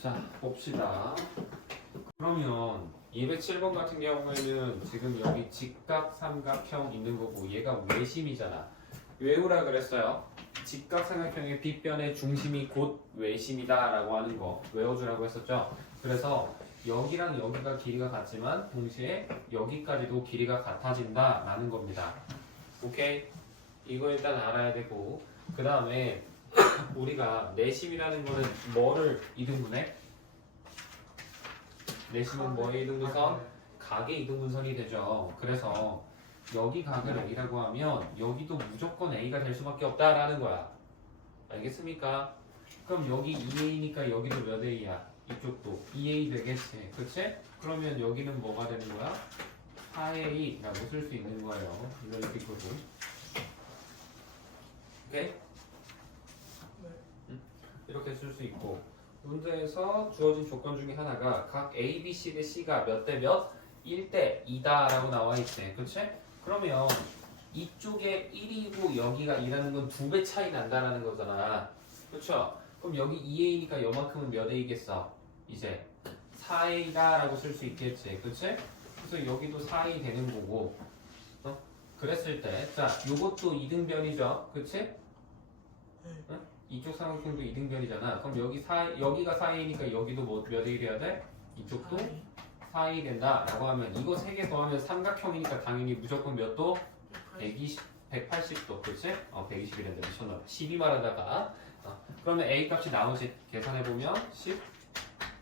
자, 봅시다. 그러면 207번 같은 경우에는 지금 여기 직각삼각형 있는 거고 얘가 외심이잖아. 외우라 그랬어요. 직각삼각형의 빗변의 중심이 곧 외심이다 라고 하는 거 외워주라고 했었죠. 그래서 여기랑 여기가 길이가 같지만 동시에 여기까지도 길이가 같아진다 라는 겁니다. 오케이? 이거 일단 알아야 되고 그 다음에 우리가 내심이라는 거는 뭐를 이등분해? 내심은 뭐의 이등분선? 각의 이등분선이 되죠. 그래서 여기 각을 A라고 하면 여기도 무조건 A가 될 수밖에 없다라는 거야. 알겠습니까? 그럼 여기 2A니까 여기도 몇 A야? 이쪽도 2A 되겠지. 그치? 그러면 여기는 뭐가 되는 거야? 4A라고 쓸 수 있는 거예요. 이런 식으로. 오케이? 이렇게 쓸 수 있고 문제에서 주어진 조건 중에 하나가 각 A, B, C 대 C가 몇 대 몇? 1대 2다 라고 나와 있지. 그치? 그러면 이쪽에 1이고 여기가 2라는 건 2배 차이 난다라는 거잖아. 그쵸? 그럼 여기 2A니까 요만큼은 몇 A겠어? 이제 4A다 라고 쓸 수 있겠지. 그치? 그래서 여기도 4A 되는 거고 그랬을 때 자, 요것도 이등변이죠. 그치? 응? 이쪽 삼각형도 이등변이잖아. 그럼 여기가 4A니까 여기도 뭐 몇 A 돼야 돼? 이쪽도 4A 된다 라고 하면 이거 3개 더하면 삼각형이니까 당연히 무조건 몇 도? 120, 180도. 그치? 120이 된다. 미쳤나 봐. 12 말하다가 그러면 A 값이 나오지 계산해보면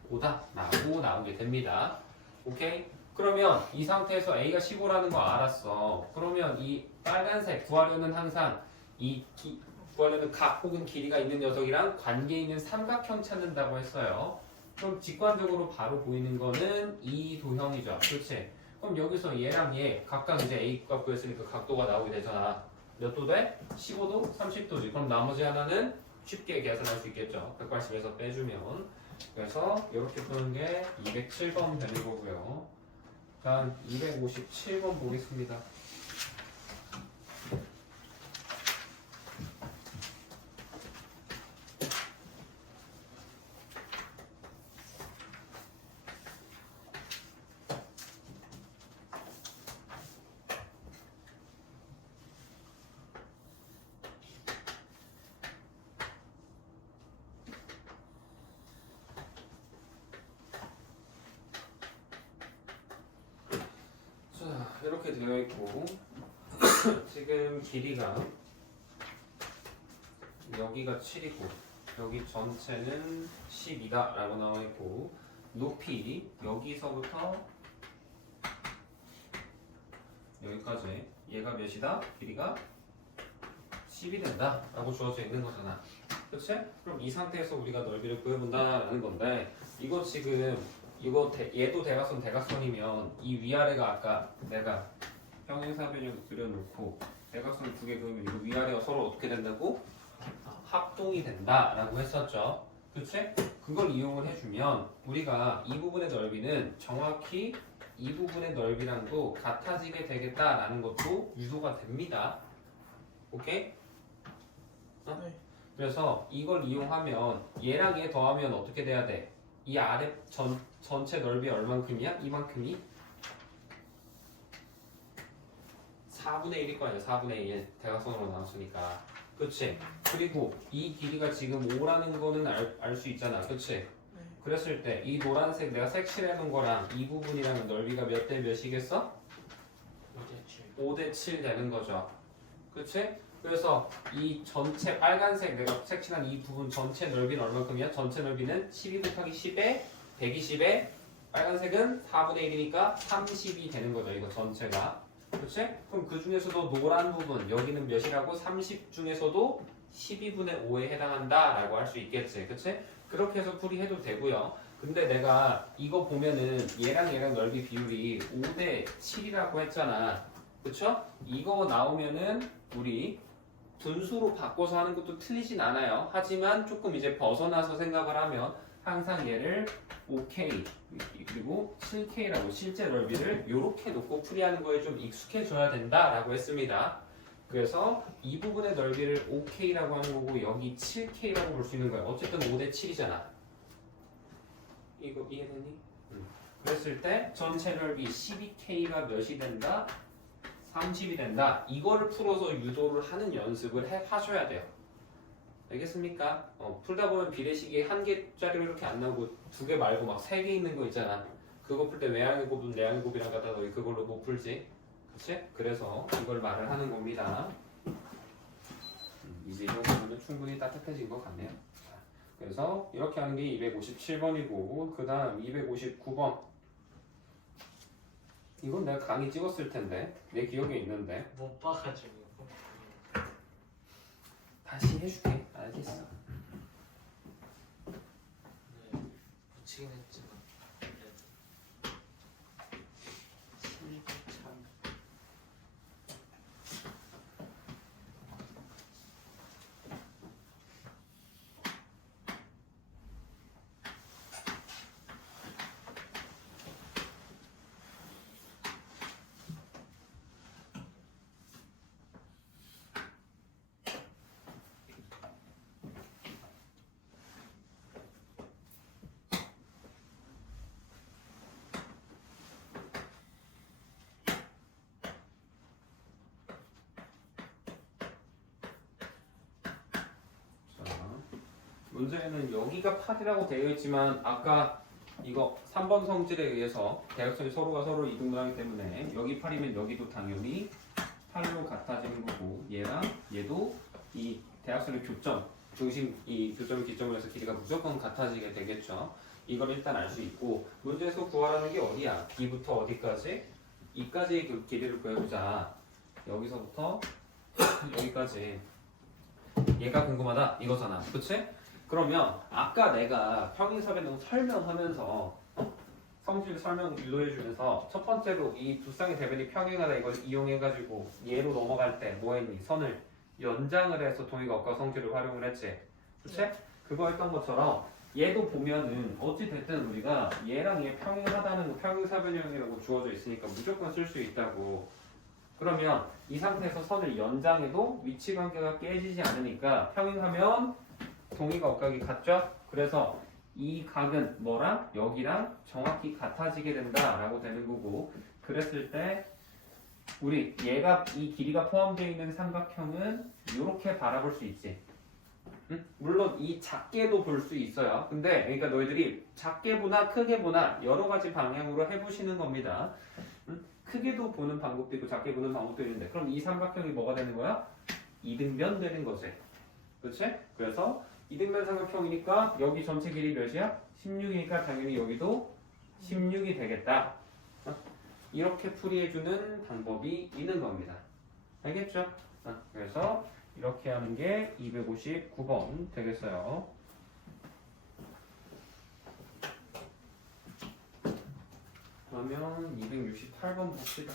15다 라고 나오게 됩니다. 오케이? 그러면 이 상태에서 A가 15라는 거 알았어. 그러면 이 빨간색 구하려는 항상 구하려는 각 혹은 길이가 있는 녀석이랑 관계 있는 삼각형 찾는다고 했어요. 그럼 직관적으로 바로 보이는 거는 이 도형이죠. 그렇지? 그럼 여기서 얘랑 얘 각각 이제 A 값 구했으니까 각도가 나오게 되잖아. 몇 도 돼? 15도? 30도지. 그럼 나머지 하나는 쉽게 계산할 수 있겠죠. 180에서 빼주면. 그래서 이렇게 푸는 게 207번 되는 거고요. 다음 257번 보겠습니다. 이렇게 되어 있고 지금 길이가 여기가 7이고 여기 전체는 12다 라고 나와 있고 높이 여기서부터 여기까지 얘가 몇이다? 길이가 10이 된다 라고 주어져 있는 거잖아. 그치? 그럼 이 상태에서 우리가 넓이를 구해본다 라는 건데 이거 지금 얘도 대각선이면 이 위아래가 아까 내가 평행사변형 그려놓고 대각선 두 개 그으면 이거 위아래가 서로 어떻게 된다고? 합동이 된다라고 했었죠. 그치? 그걸 이용을 해주면 우리가 이 부분의 넓이는 정확히 이 부분의 넓이랑도 같아지게 되겠다라는 것도 유도가 됩니다. 오케이? 네. 그래서 이걸 이용하면 얘랑 얘 더하면 어떻게 돼야 돼? 이 아래 전체 넓이 얼만큼이야? 이만큼이? 4분의 1일 거 아니야. 4분의 1 대각선으로 나왔으니까. 그치? 그리고 이 길이가 지금 5라는 거는 알 수 있잖아. 그치? 네. 그랬을 때 이 노란색 내가 색칠해 놓은 거랑 이 부분이랑 넓이가 몇 대 몇이겠어? 5대 7 되는 거죠. 그치? 그래서 이 전체 빨간색 내가 색칠한 이 부분 전체 넓이는 얼마큼이야? 전체 넓이는 12 곱하기 10에 120에 빨간색은 4분의 1이니까 30이 되는 거죠. 이거 전체가. 그치? 그럼 그 중에서도 노란 부분 여기는 몇이라고? 30 중에서도 12분의 5에 해당한다 라고 할 수 있겠지. 그치? 그렇게 해서 풀이해도 되고요. 근데 내가 이거 보면은 얘랑 넓이 비율이 5대 7이라고 했잖아. 그쵸? 이거 나오면은 우리 분수로 바꿔서 하는 것도 틀리진 않아요. 하지만 조금 이제 벗어나서 생각을 하면 항상 얘를 5K 그리고 7K라고 실제 넓이를 이렇게 놓고 풀이하는 거에 좀 익숙해져야 된다라고 했습니다. 그래서 이 부분의 넓이를 5K라고 하는 거고 여기 7K라고 볼 수 있는 거예요. 어쨌든 5대 7이잖아. 이거 이해되니? 그랬을 때 전체 넓이 12K가 몇이 된다? 30이 된다. 이거를 풀어서 유도를 하는 연습을 하셔야 돼요. 알겠습니까? 풀다 보면 비례식이 한 개짜리로 이렇게 안 나오고 두 개 말고 막 세 개 있는 거 있잖아. 그거 풀 때 외항의 곱은 내항의 곱이랑 갖다 너희 그걸로 못 풀지. 그치? 그래서 이걸 말을 하는 겁니다. 이제 이 정도면 충분히 따뜻해진 것 같네요. 그래서 이렇게 하는 게 257번이고 그 다음 259번 이건 내가 강의 찍었을 텐데 내 기억에 있는데 못 봐가지고. 다시 해줄게. 알겠어. 네, 붙이긴 했지만. 네. 참. 문제는 여기가 8이라고 되어 있지만 아까 이거 3번 성질에 의해서 대각선이 서로가 서로 이등분하기 때문에 여기 8이면 여기도 당연히 8로 같아지는 거고 얘랑 얘도 이 대각선의 교점 중심 이 교점의 기점을 해서 길이가 무조건 같아지게 되겠죠. 이걸 일단 알 수 있고 문제에서 구하라는 게 어디야? B부터 어디까지? 이까지의 그 길이를 구해보자. 여기서부터 여기까지 얘가 궁금하다 이거잖아. 그치? 그러면 아까 내가 평행사변형 설명하면서 성질 설명 유도해주면서 첫 번째로 이 두 쌍의 대변이 평행하다 이걸 이용해가지고 얘로 넘어갈 때 뭐 했니? 선을 연장을 해서 동의가 억과 성질을 활용을 했지. 그치? 그거 했던 것처럼 얘도 보면은 어찌 됐든 우리가 얘랑 얘 평행하다는 거 평행사변형이라고 주어져 있으니까 무조건 쓸 수 있다고. 그러면 이 상태에서 선을 연장해도 위치 관계가 깨지지 않으니까 평행하면 동의가 억각이 같죠? 그래서 이 각은 뭐랑 여기랑 정확히 같아지게 된다라고 되는 거고 그랬을 때 우리 얘가 이 길이가 포함되어 있는 삼각형은 이렇게 바라볼 수 있지. 응? 물론 이 작게도 볼 수 있어요. 근데 그러니까 너희들이 작게 보나 크게 보나 여러 가지 방향으로 해보시는 겁니다. 응? 크게도 보는 방법도 있고 작게 보는 방법도 있는데 그럼 이 삼각형이 뭐가 되는 거야? 이등변 되는 거지. 그렇지? 그래서 이등변 삼각형이니까 여기 전체 길이 몇이야? 16이니까 당연히 여기도 16이 되겠다. 이렇게 풀이해주는 방법이 있는 겁니다. 알겠죠? 그래서 이렇게 하는 게 259번 되겠어요. 그러면 268번 봅시다.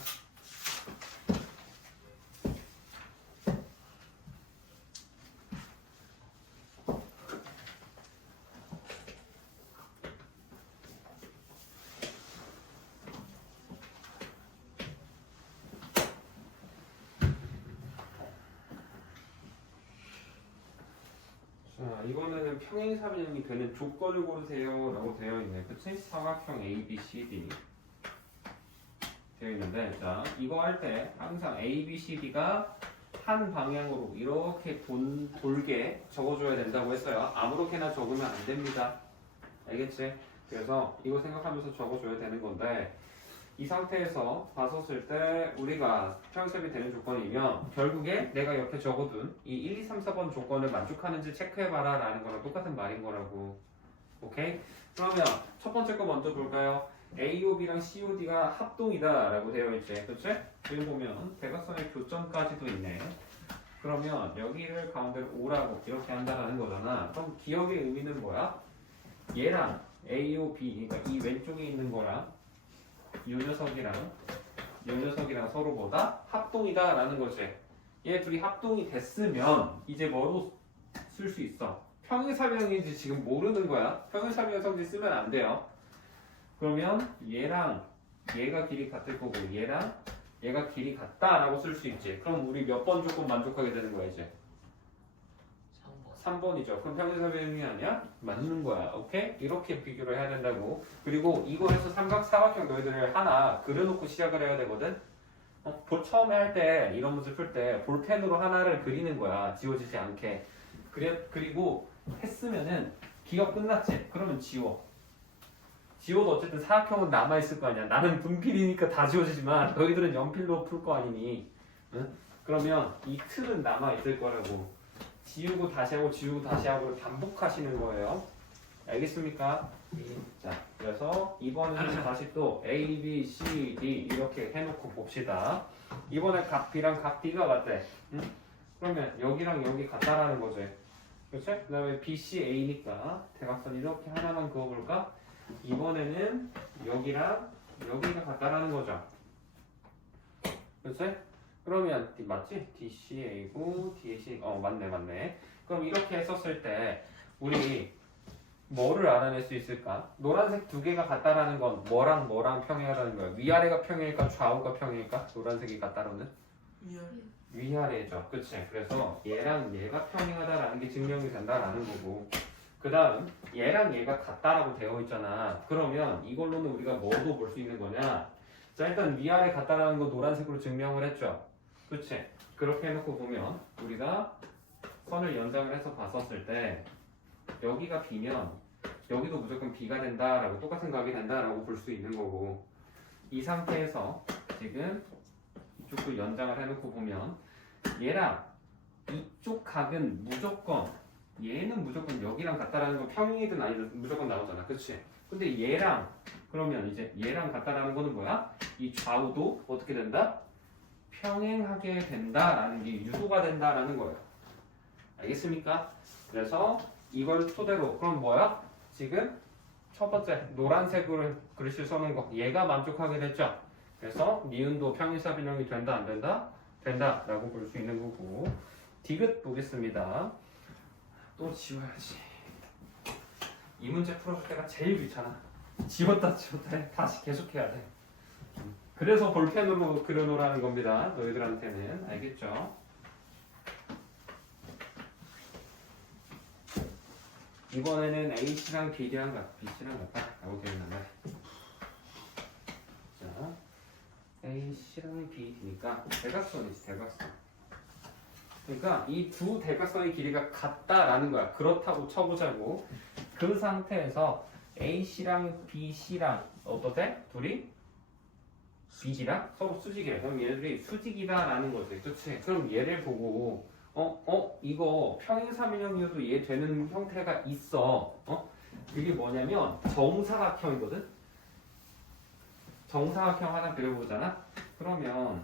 자, 이번에는 평행사변형이 되는 조건을 고르세요 라고 되어 있네. 그치? 사각형 A, B, C, D 되어 있는데 자 이거 할 때 항상 A, B, C, D가 한 방향으로 이렇게 돌게 적어줘야 된다고 했어요. 아무렇게나 적으면 안 됩니다. 알겠지? 그래서 이거 생각하면서 적어줘야 되는 건데 이 상태에서 봤었을 때 우리가 평행사변이 되는 조건이면 결국에 내가 옆에 적어둔 이 1, 2, 3, 4번 조건을 만족하는지 체크해봐라 라는 거랑 똑같은 말인 거라고. 오케이? 그러면 첫 번째 거 먼저 볼까요? AOB랑 COD가 합동이다 라고 되어 있지. 그치? 지금 보면 대각선의 교점까지도 있네. 그러면 여기를 가운데로 O라고 이렇게 한다라는 거잖아. 그럼 기억의 의미는 뭐야? 얘랑 AOB 그러니까 이 왼쪽에 있는 거랑 이 녀석이랑 서로 뭐다? 합동이다 라는 거지. 얘 둘이 합동이 됐으면 이제 뭐로 쓸 수 있어? 평행사변형인지 지금 모르는 거야. 평행사변형 성질 쓰면 안 돼요. 그러면 얘랑 얘가 길이 같을 거고 얘랑 얘가 길이 같다라고 쓸 수 있지. 그럼 우리 몇 번 조건 만족하게 되는 거야 이제? 3번이죠. 그럼 평행사변형이 아니야? 맞는 거야. 오케이? 이렇게 비교를 해야 된다고. 그리고 이거에서 삼각, 사각형 너희들 하나 그려놓고 시작을 해야 되거든. 처음에 할 때 이런 문제 풀 때 볼펜으로 하나를 그리는 거야. 지워지지 않게. 그리고 했으면은 기억 끝났지? 그러면 지워. 지워도 어쨌든 사각형은 남아있을 거 아니야. 나는 분필이니까 다 지워지지만 너희들은 연필로 풀 거 아니니. 응? 그러면 이 틀은 남아있을 거라고. 지우고 다시 하고 지우고 다시 하고 반복하시는 거예요. 알겠습니까? 자, 그래서 이번에는 다시 또 A, B, C, D 이렇게 해놓고 봅시다. 이번에 각 B랑 각 D가 같대. 응? 그러면 여기랑 여기 같다라는 거지. 그렇지? 그 다음에 B, C, A니까 대각선 이렇게 하나만 그어볼까? 이번에는 여기랑 여기가 같다라는 거죠. 그렇지? 그러면 맞지? DCA고 DC 맞네. 그럼 이렇게 했었을 때 우리 뭐를 알아낼 수 있을까? 노란색 두 개가 같다라는 건 뭐랑 뭐랑 평행하다는 거야. 위아래가 평행일까? 좌우가 평행일까? 노란색이 같다로는? 위아래죠. 그치? 그래서 얘랑 얘가 평행하다라는 게 증명이 된다라는 거고 그 다음 얘랑 얘가 같다라고 되어 있잖아. 그러면 이걸로는 우리가 뭐도 볼 수 있는 거냐? 자 일단 위아래 같다라는 거 노란색으로 증명을 했죠. 그치? 그렇게 해놓고 보면 우리가 선을 연장을 해서 봤었을 때 여기가 B면 여기도 무조건 B가 된다라고 똑같은 각이 된다라고 볼 수 있는 거고 이 상태에서 지금 이쪽도 연장을 해놓고 보면 얘랑 이쪽 각은 무조건 얘는 무조건 여기랑 같다라는 건 평행이든 아니든 무조건 나오잖아. 그치? 근데 얘랑 그러면 이제 얘랑 같다라는 거는 뭐야? 이 좌우도 어떻게 된다? 평행하게 된다라는 게 유도가 된다라는 거예요. 알겠습니까? 그래서 이걸 토대로 그럼 뭐야? 지금 첫 번째 노란색으로 글씨 써놓은 거 얘가 만족하게 됐죠? 그래서 니은도 평행사변형이 된다 안 된다? 된다라고 볼 수 있는 거고 디귿 보겠습니다. 또 지워야지. 이 문제 풀어줄 때가 제일 귀찮아. 지웠다 해. 다시 계속해야 돼. 그래서 볼펜으로 그려놓으라는 겁니다. 너희들한테는. 알겠죠? 이번에는 A씨랑 B씨랑 같다. 라고 되어 있는데. 자, A씨랑 B니까 대각선이지, 대각선. 그러니까 이 두 대각선의 길이가 같다라는 거야. 그렇다고 쳐보자고. 그 상태에서 A씨랑 B씨랑 어떠세? 둘이? B씨랑 서로 수직이래. 그럼 얘네들이 수직이다라는 거지. 그치? 그럼 얘를 보고 이거 평행사변형이어도 얘 되는 형태가 있어. 이게 뭐냐면 정사각형이거든? 정사각형 하나 그려보잖아? 그러면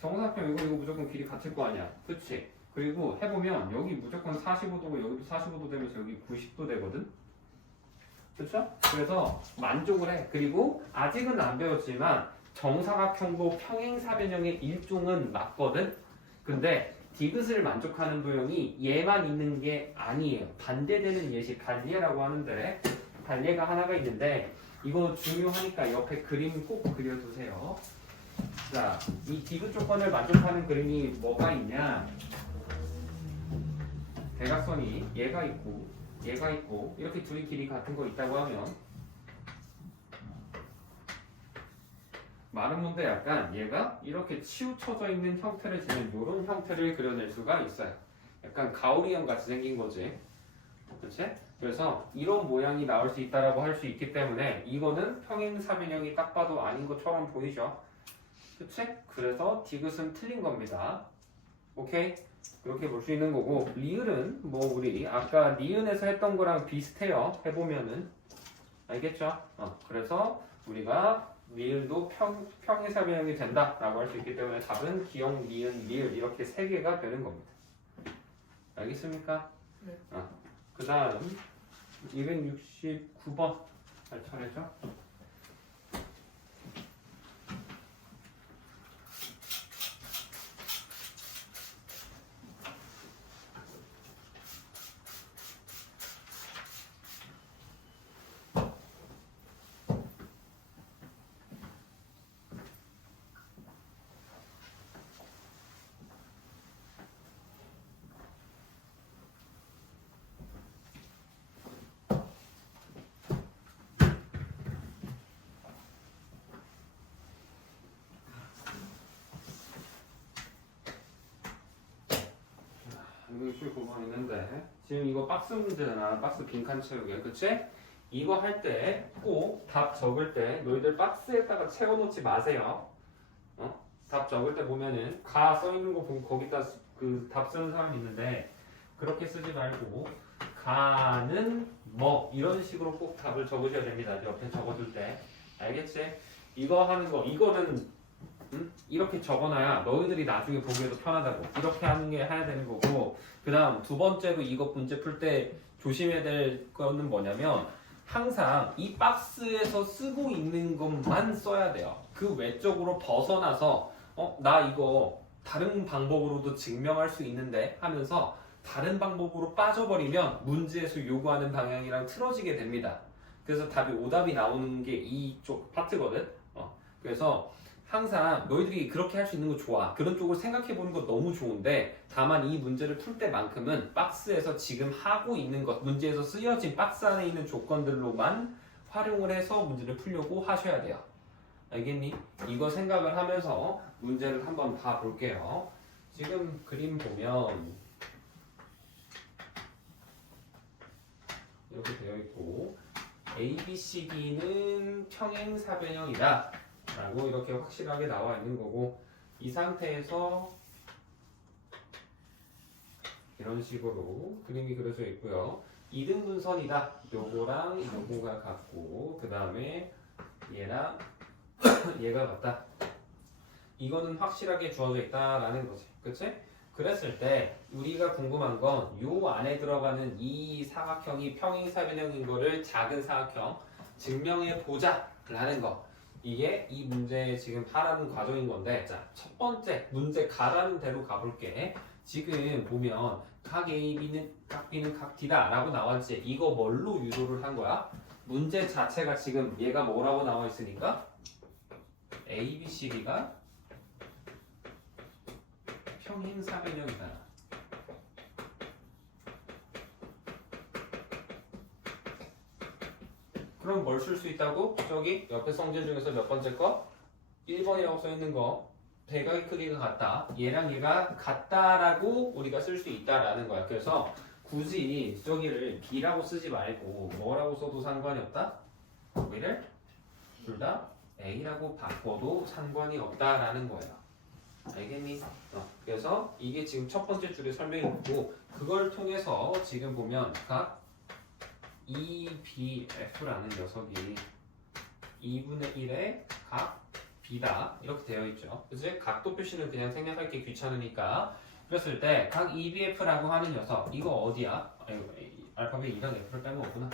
정사각형 이거 무조건 길이 같을 거 아니야. 그치? 그리고 해보면 여기 무조건 45도고 여기도 45도 되면서 여기 90도 되거든? 그쵸? 그래서 만족을 해. 그리고 아직은 안 배웠지만 정사각형도 평행사변형의 일종은 맞거든? 근데 디귿을 만족하는 도형이 얘만 있는 게 아니에요. 반대되는 예시 발리에라고 하는데 발리에가 하나가 있는데 이거 중요하니까 옆에 그림 꼭 그려두세요. 자, 이 디귿 조건을 만족하는 그림이 뭐가 있냐? 대각선이 얘가 있고 얘가 있고 이렇게 둘이 길이 같은 거 있다고 하면 많은 문제 약간 얘가 이렇게 치우쳐져 있는 형태를 지닌 이런 형태를 그려낼 수가 있어요. 약간 가오리형 같이 생긴 거지. 그치? 그래서 이런 모양이 나올 수 있다라고 할 수 있기 때문에 이거는 평행사변형이 딱 봐도 아닌 것처럼 보이죠? 그치? 그래서 디귿은 틀린 겁니다. 오케이? 그렇게 볼 수 있는 거고 리을은 뭐 우리 아까 니은에서 했던 거랑 비슷해요. 해보면은 알겠죠? 그래서 우리가 리을도 평행사변형이 된다라고 할 수 있기 때문에 답은 기역, 니은, 리을 이렇게 세 개가 되는 겁니다. 알겠습니까? 네. 그 다음 269번 할 차례죠? 공식 9번 있는데 지금 이거 박스 문제잖아. 박스 빈칸 채우기. 그치? 이거 할 때 꼭 답 적을 때 너희들 박스에다가 채워놓지 마세요. 답 적을 때 보면은 가 써있는 거 보면 거기다 그 답 쓰는 사람이 있는데 그렇게 쓰지 말고 가는 뭐 이런 식으로 꼭 답을 적으셔야 됩니다. 옆에 적어줄 때. 알겠지? 이거 하는 거 이거는 이렇게 적어놔야 너희들이 나중에 보기에도 편하다고. 이렇게 하는 게 해야 되는 거고 그 다음 두 번째로 이거 문제 풀 때 조심해야 될 거는 뭐냐면 항상 이 박스에서 쓰고 있는 것만 써야 돼요. 그 외적으로 벗어나서 나 이거 다른 방법으로도 증명할 수 있는데 하면서 다른 방법으로 빠져버리면 문제에서 요구하는 방향이랑 틀어지게 됩니다. 그래서 답이 오답이 나오는 게 이쪽 파트거든. 그래서 항상 너희들이 그렇게 할 수 있는 거 좋아. 그런 쪽으로 생각해 보는 거 너무 좋은데 다만 이 문제를 풀 때만큼은 박스에서 지금 하고 있는 것, 문제에서 쓰여진 박스 안에 있는 조건들로만 활용을 해서 문제를 풀려고 하셔야 돼요. 알겠니? 이거 생각을 하면서 문제를 한번 봐 볼게요. 지금 그림 보면 이렇게 되어 있고 A, B, C, D는 평행사변형이다 라고 이렇게 확실하게 나와 있는 거고 이 상태에서 이런 식으로 그림이 그려져 있고요. 2등분선이다. 요거랑 요거가 같고 그 다음에 얘랑 얘가 같다. 이거는 확실하게 주어져 있다라는 거지. 그치? 그랬을 때 우리가 궁금한 건 요 안에 들어가는 이 사각형이 평행사변형인 거를 작은 사각형 증명해 보자 라는 거. 이게 이 문제에 지금 하라는 과정인 건데 자, 첫 번째 문제 가라는 대로 가볼게. 지금 보면 각 A, B는 각 B는 각 D다 라고 나왔지. 이거 뭘로 유도를 한 거야? 문제 자체가 지금 얘가 뭐라고 나와 있으니까 A, B, C, D가 평행사변형이다. 그럼 뭘 쓸 수 있다고? 저기 옆에 성질 중에서 몇 번째 거? 1번이라고 써있는 거 대각의 크기가 같다. 얘랑 얘가 같다라고 우리가 쓸 수 있다라는 거야. 그래서 굳이 저기를 B라고 쓰지 말고 뭐라고 써도 상관이 없다? 여기를 둘 다 A라고 바꿔도 상관이 없다라는 거야. 알겠니? 그래서 이게 지금 첫 번째 줄에 설명이 있고 그걸 통해서 지금 보면 각 EBF라는 녀석이 2분의 1의 각 B다 이렇게 되어 있죠. 그치? 각도 표시는 그냥 생략할게 귀찮으니까 그랬을 때 각 EBF라고 하는 녀석 이거 어디야? 알파벳 2랑 F를 빼먹었구나.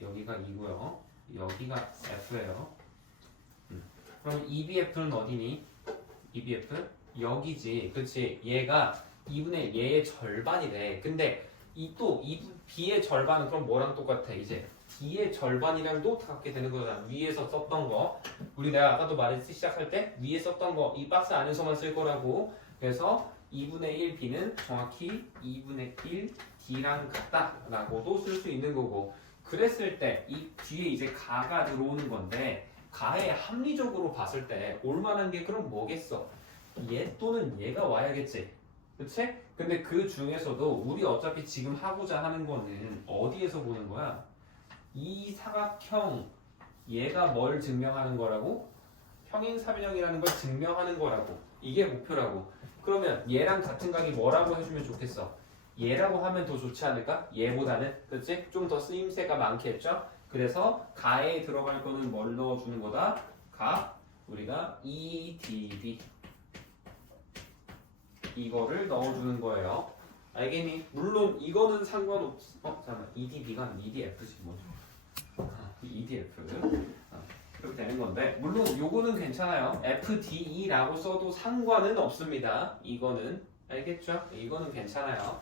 여기가 2고요 여기가 F예요. 그럼 EBF는 어디니? EBF? 여기지. 그치? 얘가 2분의 얘의 절반이래. 근데 이 또 B의 절반은 그럼 뭐랑 똑같아? 이제 D의 절반이랑도 같게 되는 거잖아. 위에서 썼던 거. 우리 내가 아까도 말했지 시작할 때 위에 썼던 거 이 박스 안에서만 쓸 거라고. 그래서 2분의 1 B는 정확히 2분의 1 D랑 같다라고도 쓸 수 있는 거고. 그랬을 때 이 뒤에 이제 가가 들어오는 건데 가에 합리적으로 봤을 때 올만한 게 그럼 뭐겠어? 얘 또는 얘가 와야겠지. 그치? 근데 그 중에서도 우리 어차피 지금 하고자 하는 거는 어디에서 보는 거야? 이 사각형 얘가 뭘 증명하는 거라고? 평행사변형이라는 걸 증명하는 거라고. 이게 목표라고. 그러면 얘랑 같은 각이 뭐라고 해주면 좋겠어? 얘라고 하면 더 좋지 않을까? 얘보다는. 그치? 좀 더 쓰임새가 많겠죠? 그래서 가에 들어갈 거는 뭘 넣어주는 거다? 가 우리가 EDB 이거를 넣어주는 거예요. 알겠니? 물론 이거는 상관없. 잠깐만 EDB가 아니라 EDF지 뭐죠? EDF 그렇게 되는 건데 물론 요거는 괜찮아요. FDE라고 써도 상관은 없습니다. 이거는 알겠죠? 이거는 괜찮아요.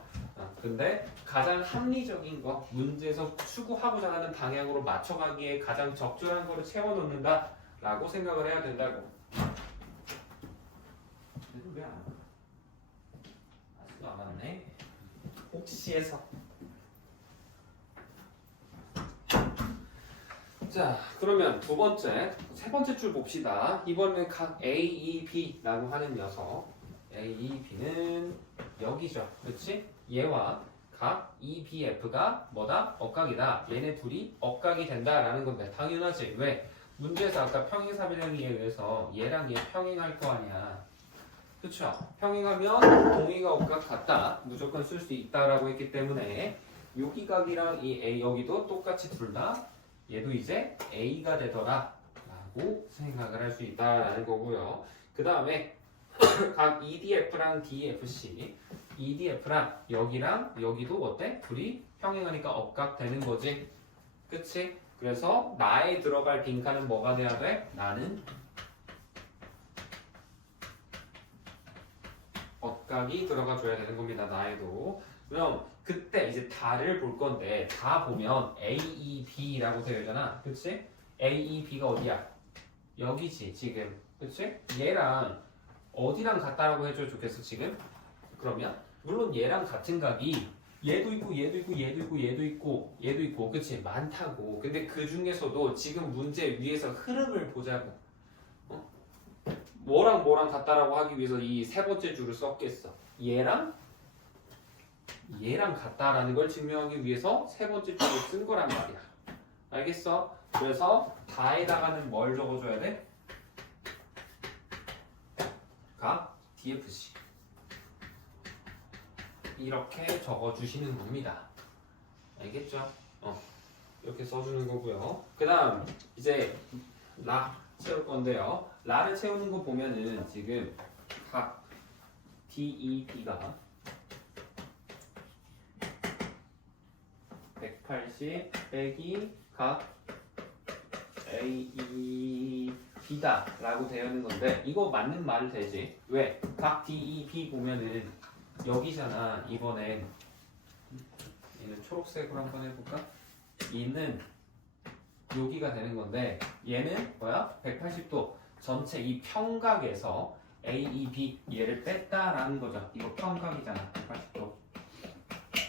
근데 가장 합리적인 거 문제에서 추구하고자 하는 방향으로 맞춰가기에 가장 적절한 거를 채워놓는다 라고 생각을 해야 된다고. 왜안 와? 아직도 안 왔네. 혹시 해서 자 그러면 두 번째 세 번째 줄 봅시다. 이번에는 각 A, E, B라고 하는 녀석 A, E, B는 여기죠. 그렇지? 얘와 각 EBF가 뭐다? 억각이다. 얘네 둘이 억각이 된다라는 건데 당연하지. 왜? 문제에서 아까 평행사변형에 의해서 얘랑 얘 평행할 거 아니야. 그쵸? 평행하면 동의가 억각 같다. 무조건 쓸 수 있다라고 했기 때문에 여기 각이랑 이 A 여기도 똑같이 둘 다 얘도 이제 A가 되더라 라고 생각을 할 수 있다라는 거고요. 그 다음에 각 EDF랑 DFC EDF랑 여기랑 여기도 어때? 둘이 평행하니까 억각 되는 거지. 그치? 그래서 나에 들어갈 빈칸은 뭐가 돼야 돼? 나는 억각이 들어가 줘야 되는 겁니다. 나에도. 그럼 그때 이제 다를 볼 건데 다 보면 A, E, B라고 되어 있잖아. 그치? A, E, B가 어디야? 여기지 지금. 그치? 얘랑 어디랑 같다라고 해줘야 좋겠어 지금? 그러면 물론 얘랑 같은 각이 얘도 있고 얘도 있고 얘도 있고 얘도 있고 얘도 있고 그치? 많다고. 근데 그 중에서도 지금 문제 위에서 흐름을 보자고. 어? 뭐랑 뭐랑 같다라고 하기 위해서 이 세 번째 줄을 썼겠어. 얘랑 같다라는 걸 증명하기 위해서 세 번째 줄을 쓴 거란 말이야. 알겠어? 그래서 다에다가는 뭘 적어줘야 돼? 각 DFC 이렇게 적어주시는 겁니다. 알겠죠? 이렇게 써주는 거고요. 그 다음 이제 라 채울 건데요. 라를 채우는 거 보면은 지금 각 DEB가 180 빼기 각 AEB다 라고 되어 있는 건데 이거 맞는 말 되지? 왜? 각 DEB 보면은 여기잖아. 이번엔 얘는 초록색으로 한번 해볼까? 이는 여기가 되는 건데 얘는 뭐야? 180도 전체 이 평각에서 AEB 얘를 뺐다라는 거죠. 이거 평각이잖아. 180도.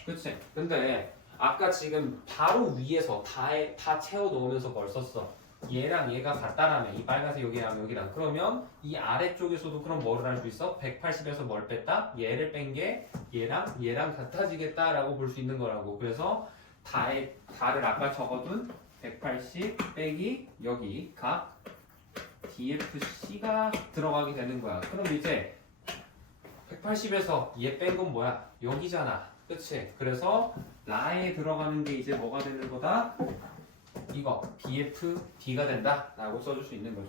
그치? 근데 아까 지금 바로 위에서 다 채워 놓으면서 뭘 썼어? 얘랑 얘가 같다라면 이 빨간색 여기랑 여기랑 그러면 이 아래쪽에서도 그럼 뭐를 할 수 있어? 180에서 뭘 뺐다? 얘를 뺀 게 얘랑 같아지겠다라고 볼 수 있는 거라고. 그래서 다를 아까 적어둔 180 빼기 여기 각 DFC가 들어가게 되는 거야. 그럼 이제 180에서 얘 뺀 건 뭐야? 여기잖아. 그치? 그래서 라에 들어가는 게 이제 뭐가 되는 거다? 이거 BFD가 된다 라고 써줄 수 있는 거죠.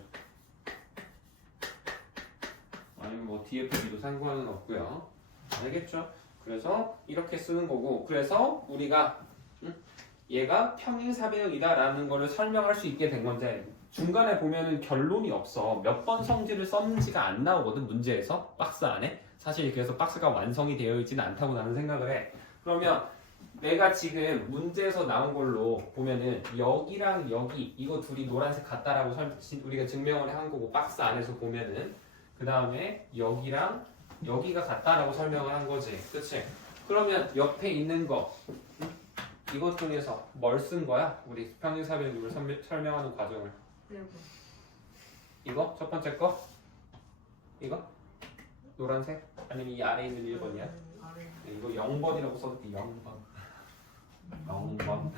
아니면 뭐 DFD도 상관은 없고요. 알겠죠? 그래서 이렇게 쓰는 거고 그래서 우리가 얘가 평행사변형이다 라는 거를 설명할 수 있게 된 건데 중간에 보면은 결론이 없어. 몇 번 성질을 썼는지가 안 나오거든 문제에서 박스 안에. 사실 그래서 박스가 완성이 되어 있지는 않다고 나는 생각을 해. 그러면 내가 지금 문제에서 나온 걸로 보면은 여기랑 여기 이거 둘이 노란색 같다라고 우리가 증명을 한 거고 박스 안에서 보면은 그 다음에 여기랑 여기가 같다라고 설명을 한 거지. 그치? 그러면 옆에 있는 거 이것 중에서 뭘 쓴 거야? 우리 평행사변형을 설명하는 과정을. 이거? 첫 번째 거? 이거? 노란색? 아니면 이 아래에 있는 1번이야? 이거 0번이라고 써줄게. 0번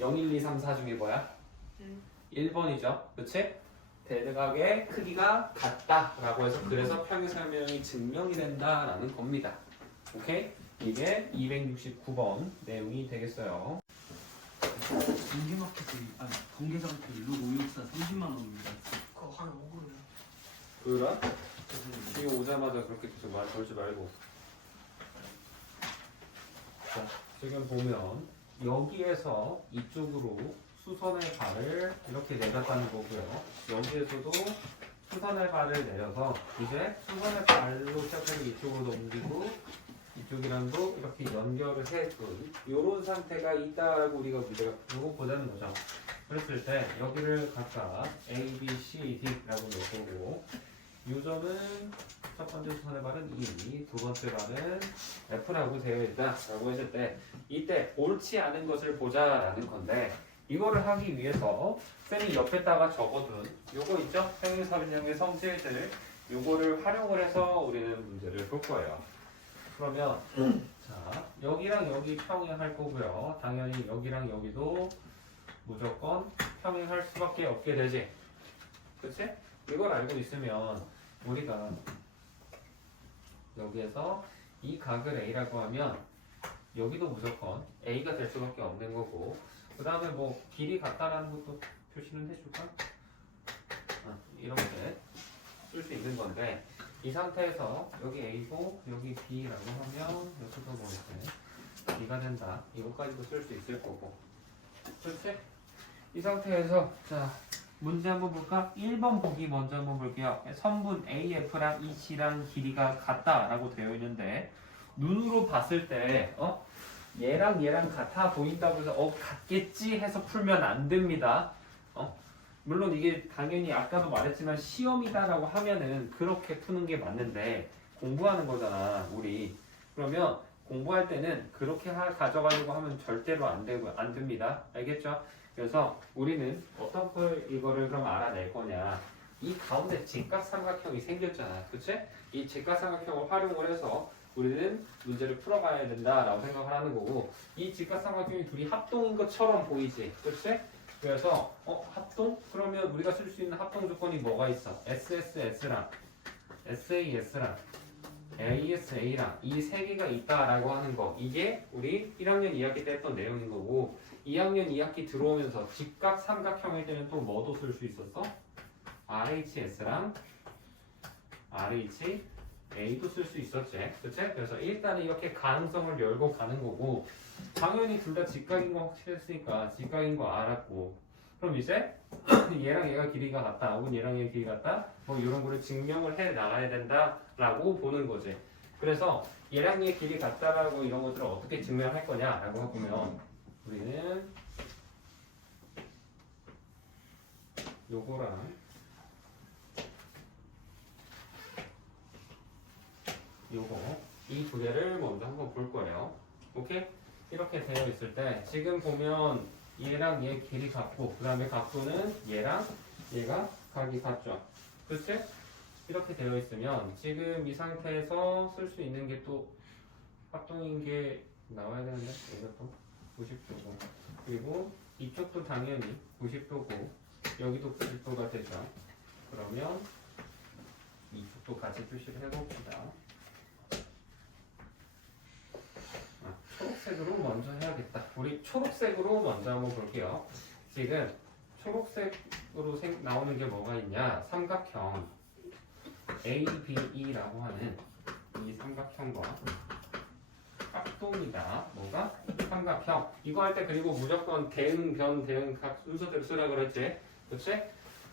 0, 1, 2, 3, 4 중에 뭐야? 1번이죠. 그치? 대각의 크기가 같다라고 해서 그래서 평행사변형이 증명이 된다라는 겁니다. 오케이? 이게 269번 내용이 되겠어요. 번개마켓이 번개상태 루564 30만 원입니다. 그거 한 5그램. 그래? 이거 오자마자 그렇게 계속 말 걸지 말고. 자, 지금 보면 여기에서 이쪽으로 수선의 발을 이렇게 내렸다는 거고요. 여기에서도 수선의 발을 내려서 이제 수선의 발로 시작해서 이쪽으로 옮기고 이쪽이랑도 이렇게 연결을 해둔 이런 상태가 있다라고 우리가 이거 보자는 거죠. 그랬을 때 여기를 각각 A, B, C, D라고 놓고 이 점은 첫 번째 수선의 발은 E, 두 번째 발은 F라고 되어 있다라고 했을 때 이때 옳지 않은 것을 보자라는 건데 이거를 하기 위해서 쌤이 옆에다가 적어둔 요거 있죠? 평행사변형의 성질들 요거를 활용을 해서 우리는 문제를 볼 거예요. 그러면 자, 여기랑 여기 평행할 거고요. 당연히 여기랑 여기도 무조건 평행할 수밖에 없게 되지. 그치? 이걸 알고 있으면 우리가 여기에서 이 각을 A라고 하면 여기도 무조건 A가 될 수밖에 없는 거고, 그 다음에 뭐 길이 같다라는 것도 표시는 해줄까? 이렇게 쓸 수 있는 건데, 이 상태에서 여기 A고 여기 B라고 하면 여기도 뭐 이렇게 B가 된다. 이것까지도 쓸 수 있을 거고. 그렇지? 이 상태에서 자 문제 한번 볼까? 1번 보기 먼저 한번 볼게요. 선분 AF랑 EC랑 길이가 같다라고 되어 있는데 눈으로 봤을 때 얘랑 얘랑 같아 보인다고 해서 같겠지 해서 풀면 안 됩니다. 물론 이게 당연히 아까도 말했지만 시험이다라고 하면은 그렇게 푸는 게 맞는데 공부하는 거잖아 우리. 그러면 공부할 때는 그렇게 가져가려고 하면 절대로 안 됩니다. 알겠죠? 그래서 우리는 어떻게 이거를 그럼 알아낼 거냐? 이 가운데 직각삼각형이 생겼잖아, 그치? 이 직각삼각형을 활용을 해서 우리는 문제를 풀어가야 된다라고 생각을 하는 거고, 이 직각삼각형이 둘이 합동인 것처럼 보이지, 그치? 그래서 합동? 그러면 우리가 쓸 수 있는 합동 조건이 뭐가 있어? SSS랑 SAS랑 ASA랑 이 세 개가 있다라고 하는 거, 이게 우리 1학년 2학기 때 했던 내용인 거고, 2학년 2학기 들어오면서 직각 삼각형일 때는 또 뭐도 쓸 수 있었어? RHS랑 RHA도 쓸 수 있었지, 그치? 그래서 일단은 이렇게 가능성을 열고 가는 거고, 당연히 둘 다 직각인 거 확실했으니까 직각인 거 알았고, 그럼 이제 얘랑 얘가 길이가 같다 혹은 얘랑 얘 길이가 같다 뭐 이런 거를 증명을 해 나가야 된다라고 보는 거지. 그래서 얘랑 얘 길이 같다라고 이런 것들을 어떻게 증명할 거냐라고 보면 우리는 요거랑 요거 이 두 개를 먼저 한번 볼 거예요. 오케이? 이렇게 되어 있을 때 지금 보면 얘랑 얘 길이 같고 그 다음에 각도는 얘랑 얘가 각이 같죠. 그치? 이렇게 되어 있으면 지금 이 상태에서 쓸 수 있는 게 또 합동인 게 나와야 되는데 이것도 90도고 그리고 이쪽도 당연히 90도고 여기도 90도가 되죠. 그러면 이쪽도 같이 표시를 해봅시다. 초록색으로 먼저 해야겠다. 우리 초록색으로 먼저 한번 볼게요. 지금 초록색으로 나오는 게 뭐가 있냐? 삼각형 ABE라고 하는 이 삼각형과 합동이다. 뭐가? 삼각형. 이거 할 때 그리고 무조건 대응, 변, 대응 각 순서대로 쓰라 그랬지? 그치?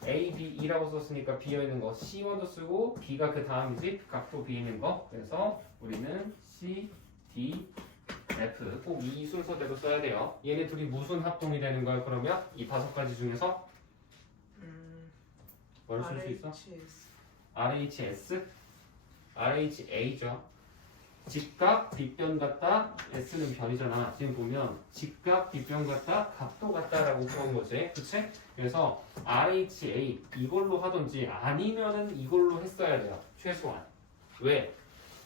A, B, E라고 썼으니까 비어있는 거 C1도 쓰고 B가 그 다음이지? 각도 비있는 거. 그래서 우리는 C, D, F 꼭 이 순서대로 써야 돼요. 얘네 둘이 무슨 합동이 되는 거야? 그러면 이 5가지 중에서 뭘 쓸 수 있어? RHS, RHA죠. 직각, 빗변 같다, S는 변이잖아. 지금 보면 직각, 빗변 같다, 각도 같다라고 그런 거지. 그치? 그래서 RHA 이걸로 하든지 아니면은 이걸로 했어야 돼요. 최소한. 왜?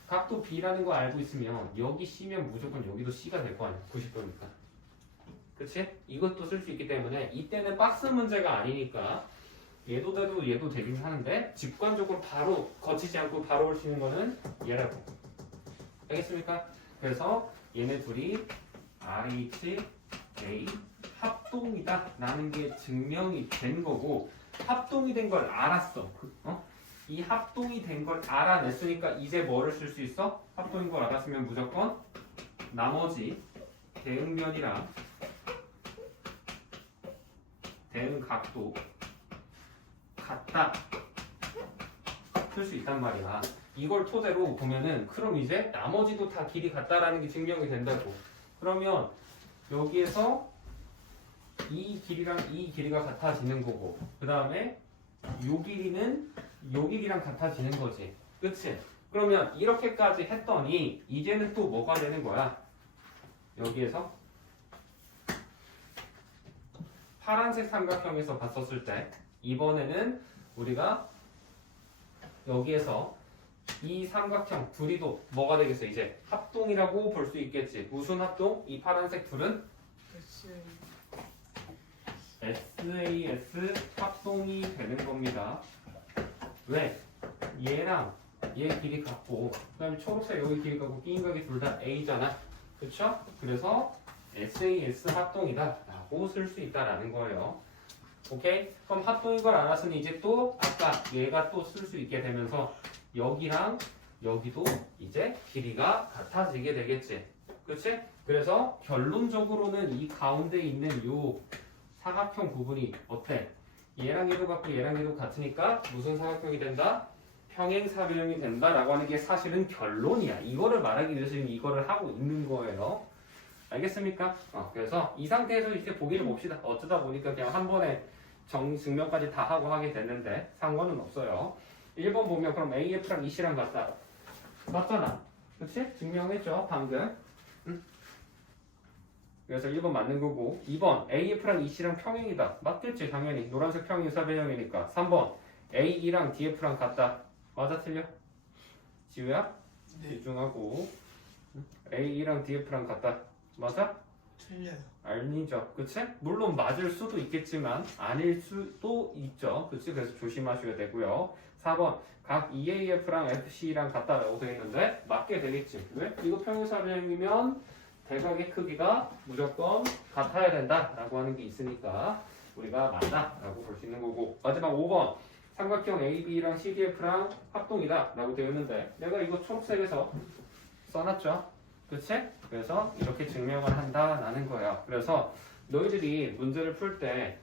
각도 B라는 거 알고 있으면 여기 C면 무조건 여기도 C가 될 거 아니야. 90도니까. 그치? 이것도 쓸 수 있기 때문에 이때는 박스 문제가 아니니까 얘도 돼도 얘도 되긴 하는데 직관적으로 바로 거치지 않고 바로 올 수 있는 거는 얘라고. 알겠습니까? 그래서 얘네 둘이 RHA 합동이다 라는 게 증명이 된 거고 합동이 된 걸 알았어. 이 합동이 된 걸 알아냈으니까 이제 뭐를 쓸 수 있어? 합동인 걸 알았으면 무조건 나머지 대응변이랑 대응각도 같다 쓸 수 있단 말이야. 이걸 토대로 보면은 그럼 이제 나머지도 다 길이 같다라는 게 증명이 된다고. 그러면 여기에서 이 길이랑 이 길이가 같아지는 거고 그 다음에 요 길이는 요 길이랑 같아지는 거지. 그치? 그러면 이렇게까지 했더니 이제는 또 뭐가 되는 거야? 여기에서 파란색 삼각형에서 봤었을 때 이번에는 우리가 여기에서 이 삼각형 둘이도 뭐가 되겠어? 이제 합동이라고 볼 수 있겠지. 무슨 합동? 이 파란색 둘은 SAS 합동이 되는 겁니다. 왜? 얘랑 얘 길이 같고 그 다음에 초록색 여기 길이 같고 끼인각이 둘 다 A잖아. 그쵸? 그래서 SAS 합동이다 라고 쓸 수 있다라는 거예요. 오케이? 그럼 합동인 걸 알았으니 이제 또 아까 얘가 또 쓸 수 있게 되면서 여기랑 여기도 이제 길이가 같아지게 되겠지. 그치? 그래서 결론적으로는 이 가운데 있는 요 사각형 부분이 어때? 얘랑 얘도 같고 얘랑 얘도 같으니까 무슨 사각형이 된다? 평행사변형이 된다라고 하는 게 사실은 결론이야. 이거를 말하기 위해서 지금 이거를 하고 있는 거예요. 알겠습니까? 그래서 이 상태에서 이제 보기를 봅시다. 어쩌다 보니까 그냥 한 번에 증명까지 다 하고 하게 됐는데 상관은 없어요. 1번 보면 그럼 AF랑 EC랑 같다. 맞잖아. 그치? 증명했죠 방금. 응? 그래서 1번 맞는 거고 2번 AF랑 EC랑 평행이다. 맞겠지 당연히. 노란색 평행사변형이니까. 3번 AE랑 DF랑 같다. 맞아 틀려? 지우야? 네. 집중하고. AE랑 DF랑 같다. 맞아? 틀려요. 아니죠. 그치? 물론 맞을 수도 있겠지만 아닐 수도 있죠. 그치? 그래서 조심하셔야 되고요. 4번 각 EAF랑 FC랑 같다라고 되어 있는데 맞게 되겠지. 왜? 이거 평행사변형이면 대각의 크기가 무조건 같아야 된다라고 하는 게 있으니까 우리가 맞다라고 볼 수 있는 거고. 마지막 5번 삼각형 AB랑 CDF랑 합동이다 라고 되어 있는데 내가 이거 초록색에서 써놨죠. 그치? 그래서 이렇게 증명을 한다라는 거야. 그래서 너희들이 문제를 풀 때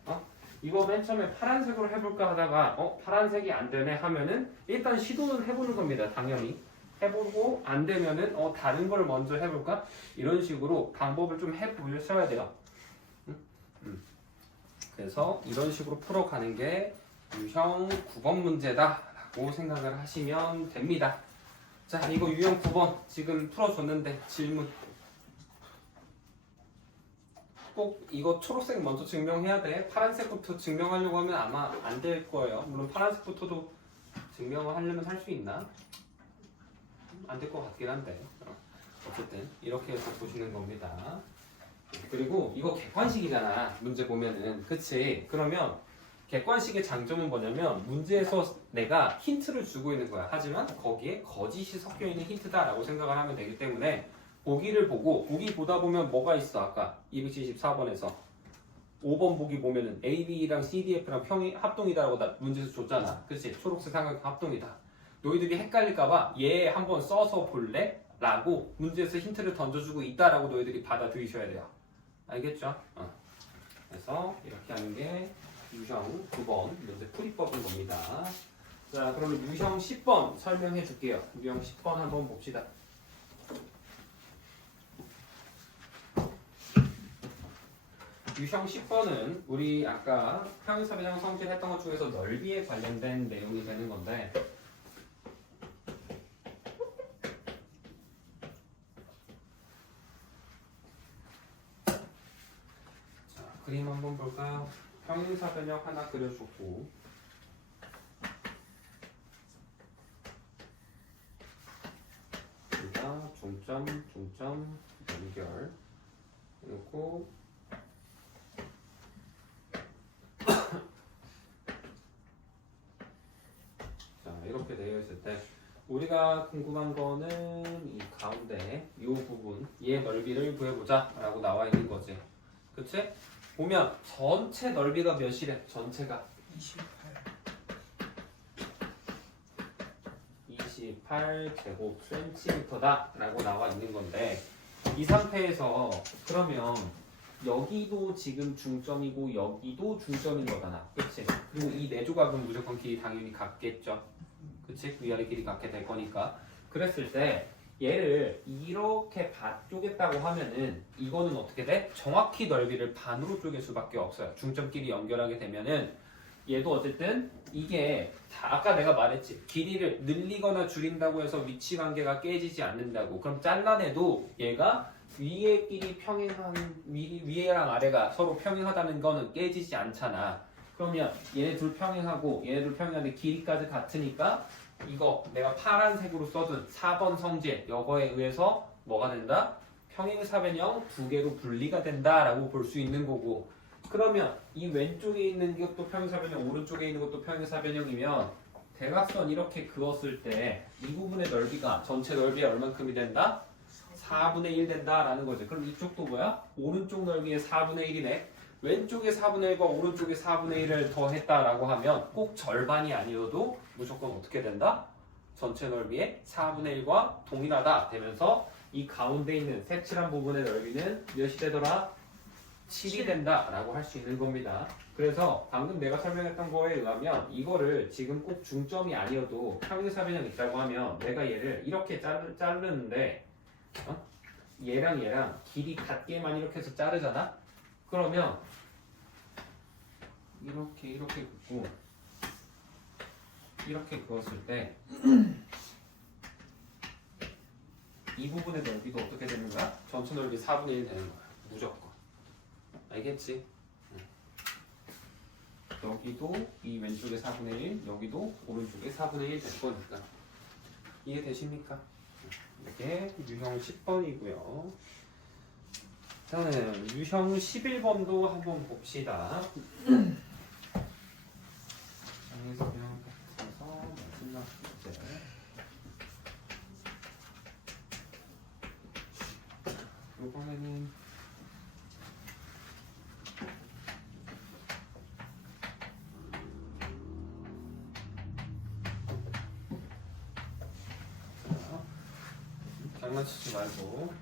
이거 맨 처음에 파란색으로 해볼까 하다가 파란색이 안 되네 하면은 일단 시도는 해보는 겁니다. 당연히 해보고 안 되면은 다른 걸 먼저 해볼까? 이런 식으로 방법을 좀 해보셔야 돼요. 그래서 이런 식으로 풀어가는 게 유형 9번 문제다라고 생각을 하시면 됩니다. 자, 이거 유형 9번 지금 풀어줬는데 질문. 꼭 이거 초록색 먼저 증명해야 돼. 파란색부터 증명하려고 하면 아마 안 될 거예요. 물론 파란색부터도 증명을 하려면 할 수 있나? 안 될 것 같긴 한데. 어쨌든 이렇게 해서 보시는 겁니다. 그리고 이거 객관식이잖아. 문제 보면은. 그치? 그러면 객관식의 장점은 뭐냐면 문제에서 내가 힌트를 주고 있는 거야. 하지만 거기에 거짓이 섞여 있는 힌트다라고 생각을 하면 되기 때문에 보기를 보고 보기 보다 보면 뭐가 있어? 아까 274번에서 5번 보기 보면은 AB랑 CDF랑 합동이다라고 나 문제에서 줬잖아. 그치? 초록색 삼각형 합동이다. 너희들이 헷갈릴까봐 얘 한번 써서 볼래? 라고 문제에서 힌트를 던져주고 있다라고 너희들이 받아들이셔야 돼요. 알겠죠? 그래서 이렇게 하는 게 유형 9번 문제 풀이법인 겁니다. 자, 그러면 유형 10번 설명해 줄게요. 유형 10번 한번 봅시다. 유형 10번은 우리 아까 평행사변형 성질 했던 것 중에서 넓이에 관련된 내용이 되는 건데 자, 그림 한번 볼까요? 평행사변형 하나 그려줬고 여기다 중점 연결 해놓고 자 이렇게 되어 있을 때 우리가 궁금한 거는 이 가운데 이 부분 얘 넓이를 구해보자 라고 나와 있는 거지. 그치? 보면 전체 넓이가 몇이래? 전체가 28제곱센티미터다 라고 나와 있는 건데 이 상태에서 그러면 여기도 지금 중점이고 여기도 중점인 거잖아. 그치? 그리고 이 네 조각은 무조건 길이 당연히 같겠죠. 그치? 위아래 길이 같게 될 거니까 그랬을 때 얘를 이렇게 쪼갰다고 하면은 이거는 어떻게 돼? 정확히 넓이를 반으로 쪼갤 수밖에 없어요. 중점끼리 연결하게 되면은 얘도 어쨌든 이게 아까 내가 말했지. 길이를 늘리거나 줄인다고 해서 위치 관계가 깨지지 않는다고. 그럼 잘라내도 얘가 위에 끼리 평행한 위에랑 아래가 서로 평행하다는 거는 깨지지 않잖아. 그러면 얘네 둘 평행하고 얘네 둘 평행하는데 길이까지 같으니까 이거 내가 파란색으로 써둔 4번 성질 이거에 의해서 뭐가 된다? 평행사변형 두 개로 분리가 된다라고 볼 수 있는 거고 그러면 이 왼쪽에 있는 것도 평행사변형 오른쪽에 있는 것도 평행사변형이면 대각선 이렇게 그었을 때 이 부분의 넓이가 전체 넓이의 얼만큼이 된다? 4분의 1 된다라는 거죠. 그럼 이쪽도 뭐야? 오른쪽 넓이의 4분의 1이네. 왼쪽에 4분의 1과 오른쪽에 4분의 1을 더했다라고 하면 꼭 절반이 아니어도 무조건 어떻게 된다? 전체 넓이의 4분의 1과 동일하다 되면서 이 가운데 있는 색칠한 부분의 넓이는 몇이 되더라? 7이 된다라고 할 수 있는 겁니다. 그래서 방금 내가 설명했던 거에 의하면 이거를 지금 꼭 중점이 아니어도 평행사변형 있다고 하면 내가 얘를 이렇게 자르는데 얘랑 얘랑 길이 같게만 이렇게 해서 자르잖아? 그러면 이렇게 긋고 이렇게 그었을 때 이 부분의 넓이도 어떻게 되는 거야? 전체 넓이 4분의 1 되는 거야. 무조건. 알겠지? 여기도 이 왼쪽에 4분의 1, 여기도 오른쪽에 4분의 1 될 거니까. 이해되십니까? 이게 유형 10번이고요. 저는 유형 11번도 한번 봅시다. 장애사변 팩트에서 마지막 문제. 이번에는 장난치지 말고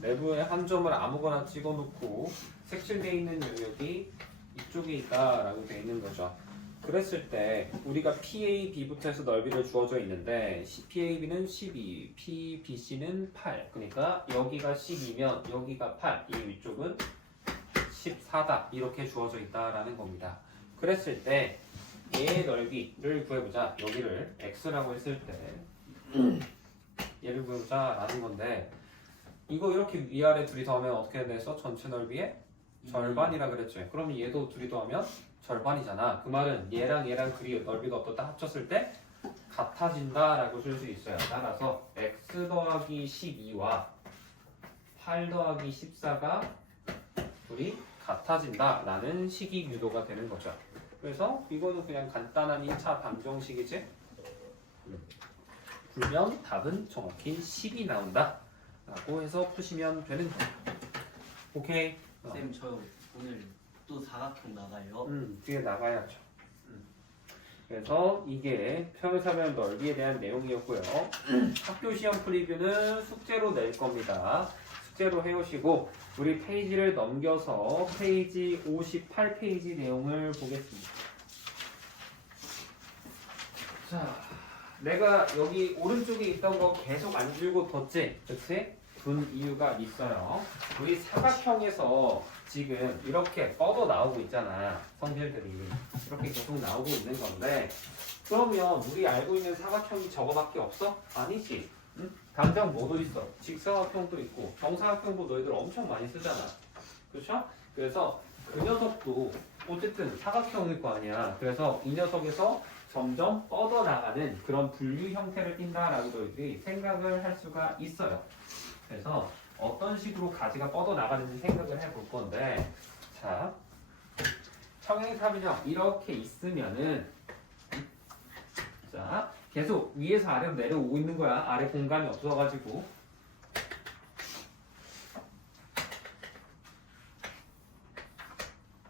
내부에 한 점을 아무거나 찍어놓고 색칠되어 있는 영역이 이쪽에 있다라고 되어 있는 거죠. 그랬을 때 우리가 PAB부터 해서 넓이를 주어져 있는데 PAB는 12, PBC는 8 그러니까 여기가 12면 여기가 8 이 위쪽은 14다 이렇게 주어져 있다라는 겁니다. 그랬을 때 얘의 넓이를 구해보자. 여기를 X라고 했을 때 얘를 구해보자 라는 건데 이거 이렇게 위아래 둘이 더하면 어떻게 돼서 전체 넓이의 절반이라 그랬죠. 그럼 얘도 둘이 더하면 절반이잖아. 그 말은 얘랑 그리 넓이가 어떻다 합쳤을 때 같아진다라고 쓸 수 있어요. 따라서 x 더하기 12와 8 더하기 14가 둘이 같아진다라는 식이 유도가 되는 거죠. 그래서 이거는 그냥 간단한 1차 방정식이지. 풀면 답은 정확히 10이 나온다 라고 해서 푸시면 되는 거예요. 오케이. 쌤, 저 오늘 또 사각형 나가요. 뒤에 나가야죠. 그래서 이게 평행사변 넓이에 대한 내용이었고요. 학교 시험 프리뷰는 숙제로 낼 겁니다. 숙제로 해오시고 우리 페이지를 넘겨서 페이지 58페이지 내용을 보겠습니다. 자, 내가 여기 오른쪽에 있던 거 계속 안 줄고 뒀지? 그치? 둔 이유가 있어요. 우리 사각형에서 지금 이렇게 뻗어 나오고 있잖아. 성질들이 이렇게 계속 나오고 있는 건데 그러면 우리 알고 있는 사각형이 저거밖에 없어? 아니지. 응? 당장 뭐도 있어? 직사각형도 있고 정사각형도 너희들 엄청 많이 쓰잖아. 그렇죠? 그래서 그 녀석도 어쨌든 사각형일 거 아니야. 그래서 이 녀석에서 점점 뻗어나가는 그런 분류 형태를 띈다라고 너희들이 생각을 할 수가 있어요. 그래서 어떤 식으로 가지가 뻗어나가는지 생각을 해볼 건데 자, 평행사변형 이렇게 있으면은 자, 계속 위에서 아래로 내려오고 있는 거야. 아래 공간이 없어가지고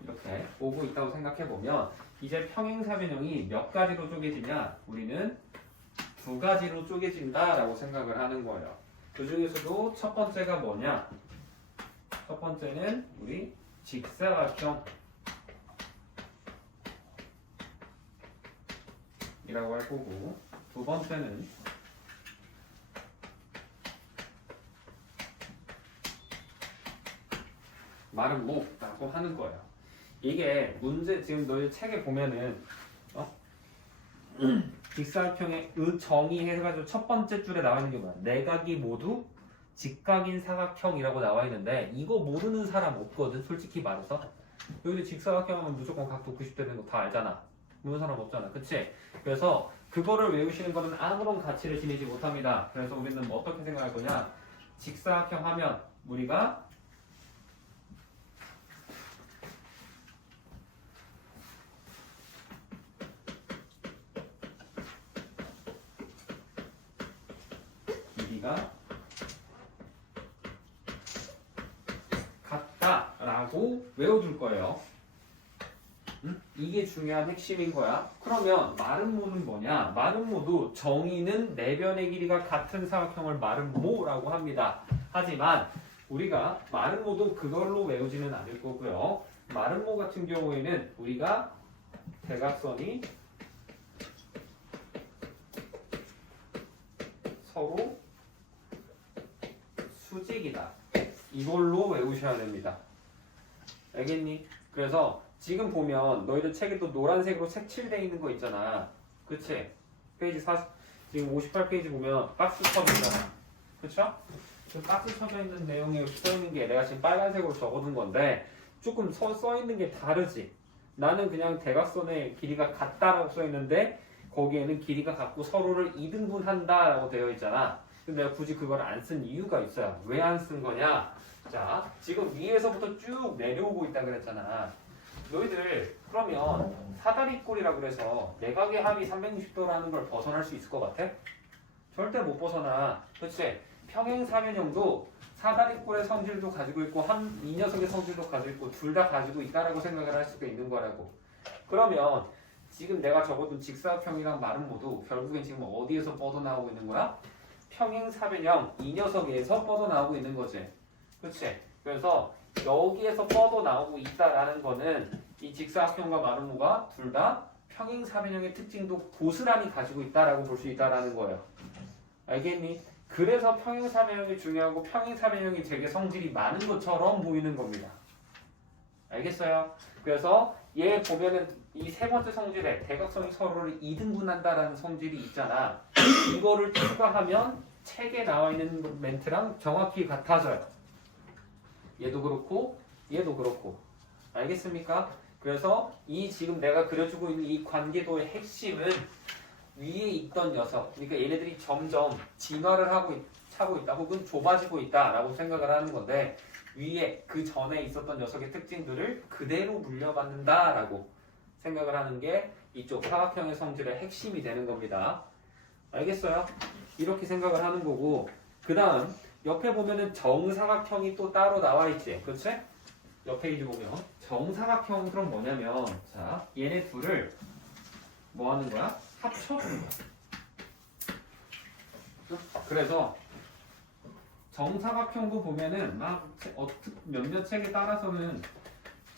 이렇게 오고 있다고 생각해보면 이제 평행사변형이 몇 가지로 쪼개지냐? 우리는 두 가지로 쪼개진다라고 생각을 하는 거예요. 그 중에서도 첫 번째가 뭐냐? 첫 번째는 우리 직사각형 이라고 할 거고 두 번째는 마른 목라고 하는 거예요. 이게 문제 지금 너희 책에 보면은 직사각형의 정의해가지고 첫 번째 줄에 나와 있는 게 뭐야? 내각이 모두 직각인 사각형이라고 나와 있는데 이거 모르는 사람 없거든. 솔직히 말해서 여기 직사각형 하면 무조건 각도 90도 되는 거 다 알잖아. 모르는 사람 없잖아. 그치? 그래서 그거를 외우시는 거는 아무런 가치를 지니지 못합니다. 그래서 우리는 뭐 어떻게 생각할 거냐? 직사각형 하면 우리가 길이가 같다라고 외워줄 거예요. 응? 이게 중요한 핵심인 거야. 그러면 마름모는 뭐냐? 마름모도 정의는 내변의 길이가 같은 사각형을 마름모라고 합니다. 하지만 우리가 마름모도 그걸로 외우지는 않을 거고요. 마름모 같은 경우에는 우리가 대각선이 서로 수직이다. 이걸로 외우셔야 됩니다. 알겠니? 그래서 지금 보면 너희들 책에도 노란색으로 색칠되어 있는 거 있잖아. 그치? 페이지 40, 지금 58페이지 보면 박스 쳐져 있잖아. 그쵸? 그 박스 쳐져 있는 내용에 써 있는 게 내가 지금 빨간색으로 적어둔 건데 조금 써 있는 게 다르지? 나는 그냥 대각선의 길이가 같다라고 써 있는데 거기에는 길이가 같고 서로를 이등분한다라고 되어 있잖아. 근데 내가 굳이 그걸 안 쓴 이유가 있어요. 왜 안 쓴 거냐? 자, 지금 위에서부터 쭉 내려오고 있다 그랬잖아. 너희들 그러면 사다리꼴이라고 그래서 내각의 합이 360도라는 걸 벗어날 수 있을 것 같아? 절대 못 벗어나. 그치? 평행사변형도 사다리꼴의 성질도 가지고 있고 이 녀석의 성질도 가지고 있고 둘 다 가지고 있다라고 생각을 할 수가 있는 거라고. 그러면 지금 내가 적어둔 직사각형이랑 마름모도 결국엔 지금 어디에서 뻗어나오고 있는 거야? 평행사변형 이 녀석에서 뻗어나오고 있는 거지. 그치? 그래서 여기에서 뻗어나오고 있다라는 거는 이 직사각형과 마름모가 둘 다 평행사변형의 특징도 고스란히 가지고 있다라고 볼 수 있다라는 거예요. 알겠니? 그래서 평행사변형이 중요하고 평행사변형이 되게 성질이 많은 것처럼 보이는 겁니다. 알겠어요? 그래서 얘 보면은 이 세 번째 성질에 대각선이 서로를 이등분한다라는 성질이 있잖아. 이거를 추가하면 책에 나와 있는 멘트랑 정확히 같아져요. 얘도 그렇고 얘도 그렇고. 알겠습니까? 그래서 이 지금 내가 그려주고 있는 이 관계도의 핵심은 위에 있던 녀석, 그러니까 얘네들이 점점 진화를 차고 있다 혹은 좁아지고 있다라고 생각을 하는 건데 위에 그 전에 있었던 녀석의 특징들을 그대로 물려받는다라고 생각을 하는 게 이쪽 사각형의 성질의 핵심이 되는 겁니다. 알겠어요? 이렇게 생각을 하는 거고 그 다음 옆에 보면은 정사각형이 또 따로 나와 있지, 그렇지? 옆 페이지 보면 정사각형은 그럼 뭐냐면 자 얘네 둘을 뭐 하는 거야? 합쳐주는 거야. 그래서 정사각형도 보면은 막 몇몇 책에 따라서는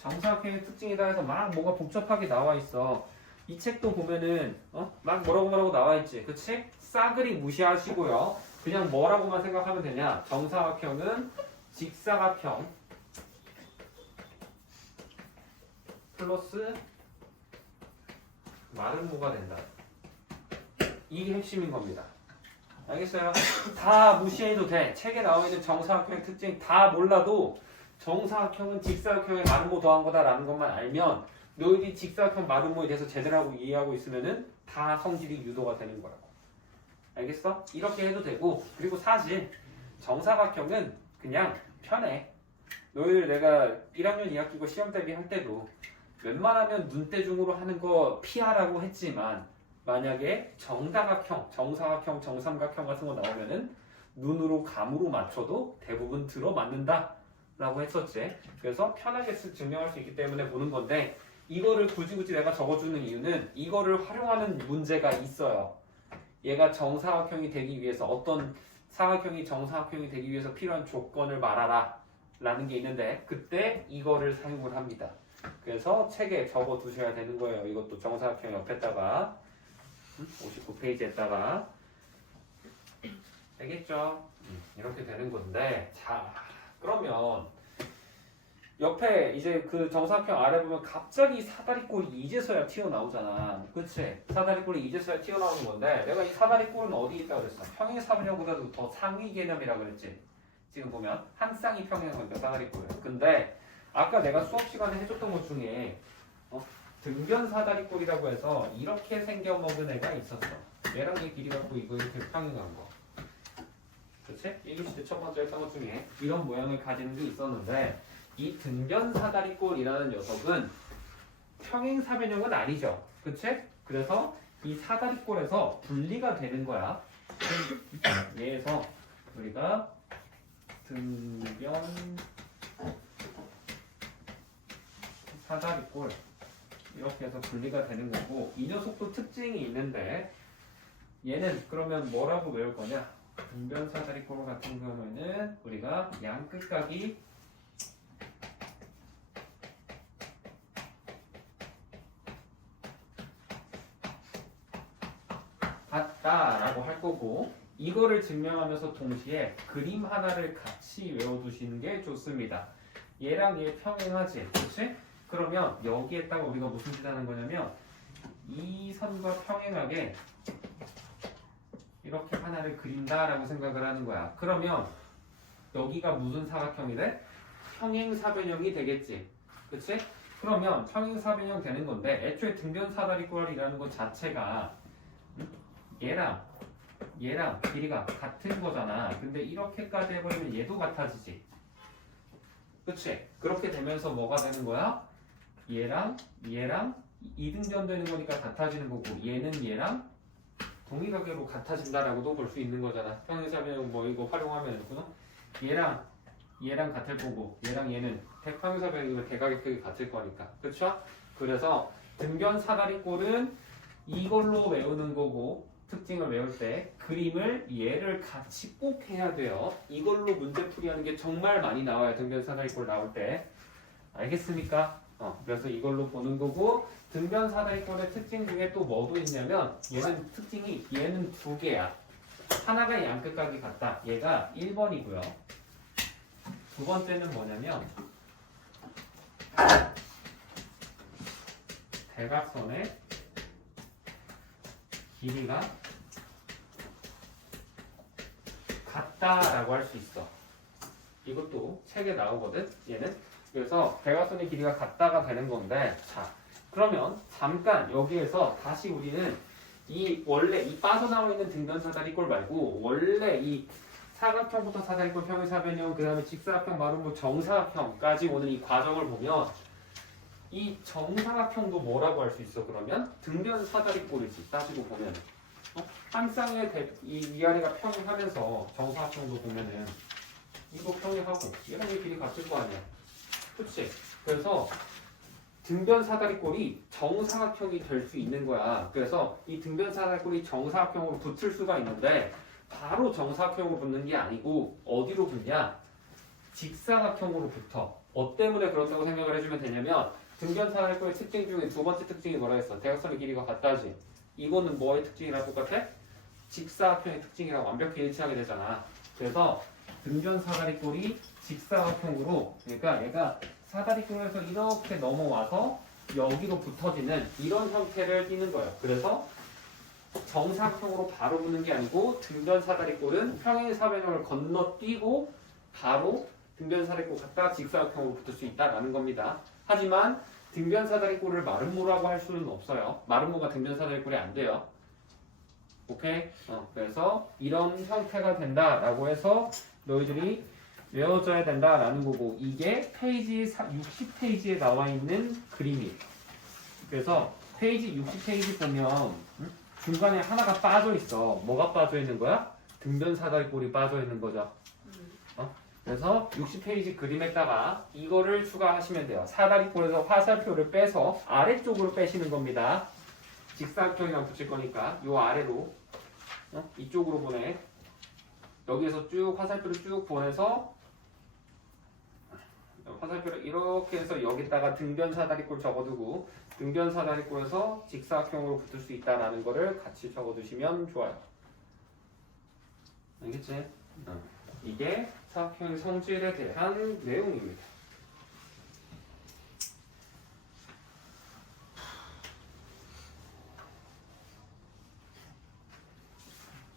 정사각형의 특징에 따라서 막 뭐가 복잡하게 나와 있어. 이 책도 보면은 막 뭐라고 나와 있지, 그치? 싸그리 무시하시고요. 그냥 뭐라고만 생각하면 되냐? 정사각형은 직사각형 플러스 마름모가 된다. 이게 핵심인 겁니다. 알겠어요? 다 무시해도 돼. 책에 나와 있는 정사각형의 특징 다 몰라도 정사각형은 직사각형의 마름모 더한 거다라는 것만 알면 너희들이 직사각형 마름모에 대해서 제대로 하고 이해하고 있으면은 다 성질이 유도가 되는 거라고. 알겠어? 이렇게 해도 되고 그리고 사실 정사각형은 그냥 편해. 너희들 내가 1학년 2학기고 시험 대비할 때도 웬만하면 눈대중으로 하는 거 피하라고 했지만 만약에 정다각형, 정사각형, 정삼각형 같은 거 나오면은 눈으로 감으로 맞춰도 대부분 들어맞는다 라고 했었지. 그래서 편하게 증명할 수 있기 때문에 보는 건데 이거를 굳이 내가 적어주는 이유는 이거를 활용하는 문제가 있어요. 얘가 정사각형이 되기 위해서 어떤 사각형이 정사각형이 되기 위해서 필요한 조건을 말하라 라는 게 있는데 그때 이거를 사용을 합니다. 그래서 책에 적어 두셔야 되는 거예요. 이것도 정사각형 옆에다가 59페이지에다가 되겠죠? 이렇게 되는 건데 자 그러면 옆에 이제 그 정사각형 아래 보면 갑자기 사다리꼴이 이제서야 튀어나오잖아. 그치? 사다리꼴이 이제서야 튀어나오는 건데 내가 이 사다리꼴은 어디 있다고 그랬어? 평행사변형보다도 더 상위 개념이라 그랬지. 지금 보면 한 쌍이 평행하니까 사다리꼴이야. 근데 아까 내가 수업 시간에 해줬던 것 중에 등변 사다리꼴이라고 해서 이렇게 생겨먹은 애가 있었어. 얘랑 얘 길이 갖고 이거 이렇게 평행한 거. 그렇지? 1교시 때 첫 번째 했던 것 중에 이런 모양을 가지는 게 있었는데 이 등변 사다리꼴이라는 녀석은 평행사변형은 아니죠. 그치? 그래서 이 사다리꼴에서 분리가 되는 거야. 얘에서 우리가 등변 사다리꼴 이렇게 해서 분리가 되는 거고 이 녀석도 특징이 있는데 얘는 그러면 뭐라고 외울 거냐? 등변 사다리꼴 같은 경우에는 우리가 양 끝각이 같다라고 할 거고 이거를 증명하면서 동시에 그림 하나를 같이 외워두시는 게 좋습니다. 얘랑 얘 평행하지, 그렇지? 그러면 여기에다가 우리가 무슨 짓 하는 거냐면 이 선과 평행하게 이렇게 하나를 그린다라고 생각을 하는 거야. 그러면 여기가 무슨 사각형이 돼? 평행사변형이 되겠지, 그렇지? 그러면 평행사변형 되는 건데 애초에 등변 사다리꼴이라는 것 자체가 얘랑 길이가 같은 거잖아. 근데 이렇게까지 해버리면 얘도 같아지지. 그치? 그렇게 되면서 뭐가 되는 거야? 얘랑 이등변 되는 거니까 같아지는 거고 얘는 얘랑 동일하게로 같아진다라고도 볼 수 있는 거잖아. 평행사변형 뭐 이거 활용하면 얘랑 같을 거고 얘랑 얘는 평행사변형이면 대각의 같을 거니까. 그쵸? 그래서 등변 사다리꼴은 이걸로 외우는 거고 특징을 외울 때 그림을 얘를 같이 꼭 해야 돼요. 이걸로 문제 풀이하는 게 정말 많이 나와요. 등변 사다리꼴 나올 때. 알겠습니까? 그래서 이걸로 보는 거고 등변 사다리꼴의 특징 중에 또 뭐도 있냐면 얘는 두 개야. 하나가 양끝각이 같다. 얘가 1번이고요. 두 번째는 뭐냐면 대각선의 길이가 같다라고 할 수 있어. 이것도 책에 나오거든. 얘는. 그래서 대각선의 길이가 같다가 되는 건데, 자, 그러면 잠깐 여기에서 다시 우리는 원래 이 빠져나와 있는 등변 사다리꼴 말고 원래 이 사각형부터 사다리꼴, 평행사변형, 그 다음에 직사각형, 마름모, 정사각형까지 오는 이 과정을 보면 이 정사각형도 뭐라고 할 수 있어? 그러면 등변 사다리꼴이지. 따지고 보면 한 쌍의 위아래가 평행하면서 정사각형도 보면은 이거 평행하고 얘랑 이 길이 같을 거 아니야. 그치? 그래서 등변 사다리꼴이 정사각형이 될 수 있는 거야. 그래서 이 등변 사다리꼴이 정사각형으로 붙을 수가 있는데 바로 정사각형으로 붙는 게 아니고 어디로 붙냐? 직사각형으로 붙어. 뭐 때문에 그렇다고 생각을 해주면 되냐면 등변 사다리꼴의 특징 중에 두 번째 특징이 뭐라 했어? 대각선의 길이가 같다지. 이거는 뭐의 특징이랑 똑같아? 직사각형의 특징이랑 완벽히 일치하게 되잖아. 그래서 등변 사다리꼴이 직사각형으로, 그러니까 얘가 사다리꼴에서 이렇게 넘어와서 여기로 붙어지는 이런 형태를 띠는 거예요. 그래서 정사각형으로 바로 붙는 게 아니고 등변 사다리꼴은 평행사변형을 건너뛰고 바로 등변 사다리꼴 갖다 직사각형으로 붙을 수 있다라는 겁니다. 하지만 등변 사다리꼴을 마름모라고 할 수는 없어요. 마름모가 등변 사다리꼴이 안 돼요. 오케이? 그래서 이런 형태가 된다라고 해서 너희들이 외워져야 된다라는 거고 이게 페이지 60페이지에 나와 있는 그림이에요. 그래서 페이지 60페이지 보면 중간에 하나가 빠져 있어. 뭐가 빠져 있는 거야? 등변 사다리꼴이 빠져 있는 거죠. 그래서 60페이지 그림에다가 이거를 추가하시면 돼요. 사다리꼴에서 화살표를 빼서 아래쪽으로 빼시는 겁니다. 직사각형이랑 붙일 거니까 요 아래로 이쪽으로 보내. 여기에서 쭉 화살표를 쭉 보내서 화살표를 이렇게 해서 여기다가 등변 사다리꼴 적어두고 등변 사다리꼴에서 직사각형으로 붙을 수 있다라는 거를 같이 적어두시면 좋아요. 알겠지? 이게 사각형의 성질에 대한 내용입니다.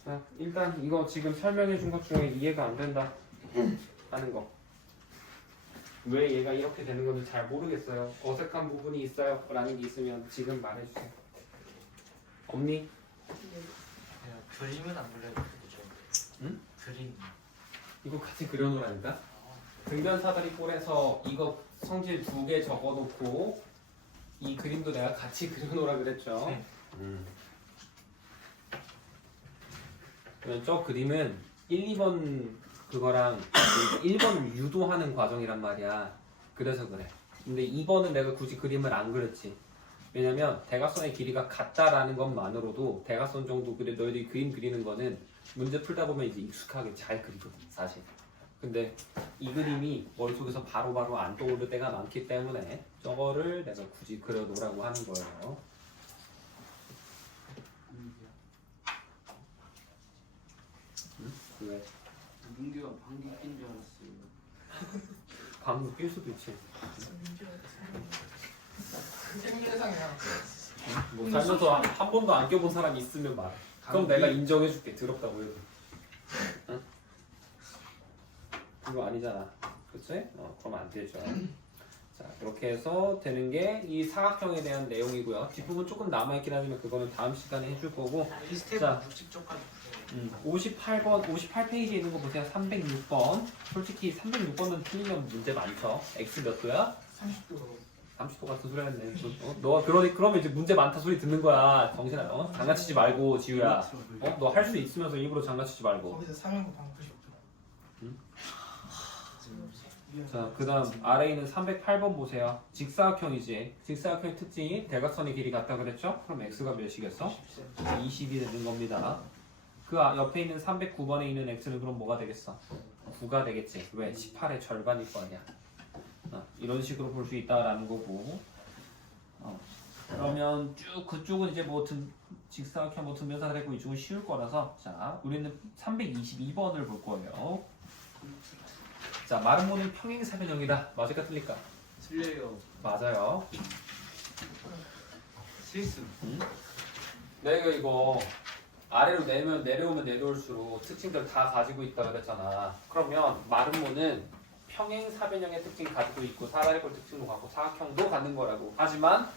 자, 일단 이거 지금 설명해 준 것 중에 이해가 안 된다 하는 거 왜 얘가 이렇게 되는 건지 잘 모르겠어요. 어색한 부분이 있어요. 라는 게 있으면 지금 말해주세요. 없니? 그냥 그림은 안 그려도 되죠. 응? 그림. 이거 같이 그려놓으라니까? 등변 사다리꼴에서 이거 성질 2개 적어놓고 이 그림도 내가 같이 그려놓으라 그랬죠? 네. 그러면 저 그림은 1, 2번 그거랑 1번 유도하는 과정이란 말이야. 그래서 그래. 근데 2번은 내가 굳이 그림을 안 그렸지. 왜냐면 대각선의 길이가 같다라는 것만으로도 대각선 정도 그래 너희들이 그림 그리는 거는 문제 풀다 보면 이제 익숙하게 잘 그리거든 사실. 근데 이 그림이 머릿속에서 바로바로 안 떠오를 때가 많기 때문에 저거를 내가 굳이 그려놓으라고 하는 거예요. 응? 왜? 민규가 방귀 낀 줄 알았어요. 방금 낄 수도 있지. 생리상이야. 뭐 살면서 한 번도 안 껴본 사람이 있으면 말해. 그럼 내가 인정해줄게. 더럽다고 해도. 응? 그거 아니잖아. 그치? 그럼 안 되죠. 자, 그렇게 해서 되는 게 이 사각형에 대한 내용이고요. 뒷부분 조금 남아있긴 하지만 그거는 다음 시간에 해줄 거고. 리스텝 자. 60쪽까지. 58번, 58페이지에 있는 거 보세요. 306번. 솔직히 306번은 틀리면 문제 많죠. X 몇 도야? 30도. 30도 같은 소리 했네. 너가 그러면 이제 문제 많다 소리 듣는 거야. 정신아, 장난치지 말고, 지우야. 너 할 수 있으면서 일부러 장난치지 말고. 거기서 상형 방구 싶죠. 응? 자, 그 다음 아래에 있는 308번 보세요. 직사각형이지. 직사각형의 특징이 대각선의 길이 같다 그랬죠? 그럼 x가 몇이겠어? 20이 되는 겁니다. 그 옆에 있는 309번에 있는 x는 그럼 뭐가 되겠어? 9가 되겠지. 왜? 18의 절반일 거 아니야. 이런 식으로 볼 수 있다라는 거고. 그러면 쭉 그쪽은 이제 뭐 직사각형 뭐 등변사가 있고 이쪽은 쉬울 거라서 자, 우리는 322번을 볼 거예요. 자, 마름모는 평행사변형이다. 맞을까 틀릴까? 틀려요. 맞아요. 실수. 내가 이거 아래로 내려오면 내려올수록 특징들 다 가지고 있다 그랬잖아. 그러면 마름모는 평행사변형의 특징 가지고 있고 사다리꼴 특징도 갖고 사각형도 갖는 거라고. 하지만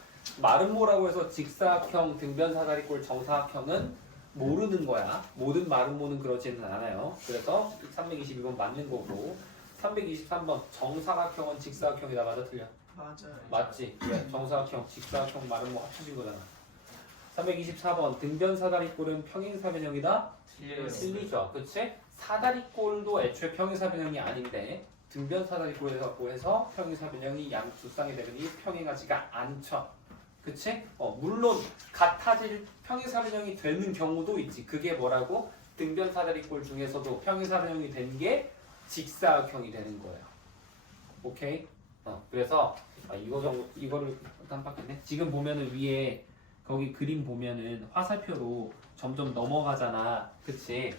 마름모라고 해서 직사각형, 등변사다리꼴, 정사각형은 모르는 거야. 모든 마름모는 그러지는 않아요. 그래서 322번 맞는 거고 323번 정사각형은 직사각형이다. 맞아 틀려? 맞아요. 맞지? 왜? 정사각형, 직사각형, 마름모 합쳐진 거잖아. 324번 등변사다리꼴은 평행사변형이다? 틀려요. 틀리죠. 그치? 사다리꼴도 애초에 평행사변형이 아닌데 등변사다리꼴이라고 해서 평행사변형이 두 쌍이 되더니 평행하지가 않죠. 그치? 물론 같아질 평행사변형이 되는 경우도 있지. 그게 뭐라고? 등변사다리꼴 중에서도 평행사변형이 된 게 직사각형이 되는 거예요. 오케이? 그래서 이거를 깜빡했네. 지금 보면은 위에 거기 그림 보면은 화살표로 점점 넘어가잖아. 그치?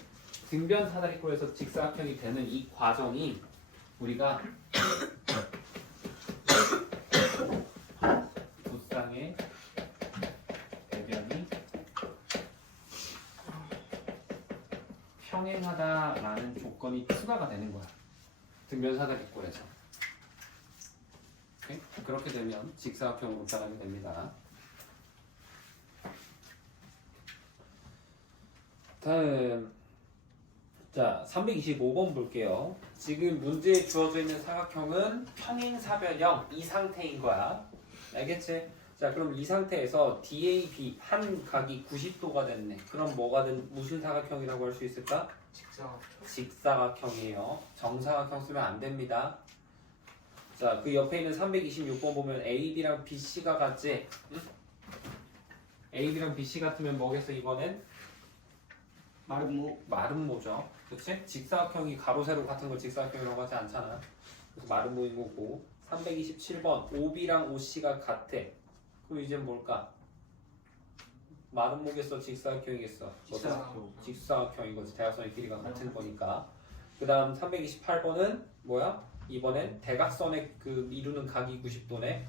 등변사다리꼴에서 직사각형이 되는 이 과정이 우리가 두 쌍의 대변이 평행하다라는 조건이 추가가 되는 거야. 등변사다리꼴에서. 오케이? 그렇게 되면 직사각형으로 변하게 됩니다. 다음 자 325번 볼게요. 지금 문제에 주어져 있는 사각형은 평행사변형 이 상태인 거야. 알겠지? 자 그럼 이 상태에서 DAB 한 각이 90도가 됐네. 그럼 무슨 사각형이라고 할 수 있을까? 직사각형이에요. 정사각형 쓰면 안 됩니다. 자 그 옆에 있는 326번 보면 AB랑 BC가 같지? 응? AB랑 BC 같으면 뭐겠어 이번엔? 마름모죠. 그치? 직사각형이 가로 세로 같은 걸 직사각형이라고 하지 않잖아. 그래서 마름모인 거고 327번 OB랑 OC가 같아. 그럼 이제 뭘까? 마름모겠어? 직사각형이겠어? 직사각형 이거지. 대각선의 길이가 같은 거니까. 그 다음 328번은 뭐야? 이번엔 대각선의 그 이루는 각이 90도네.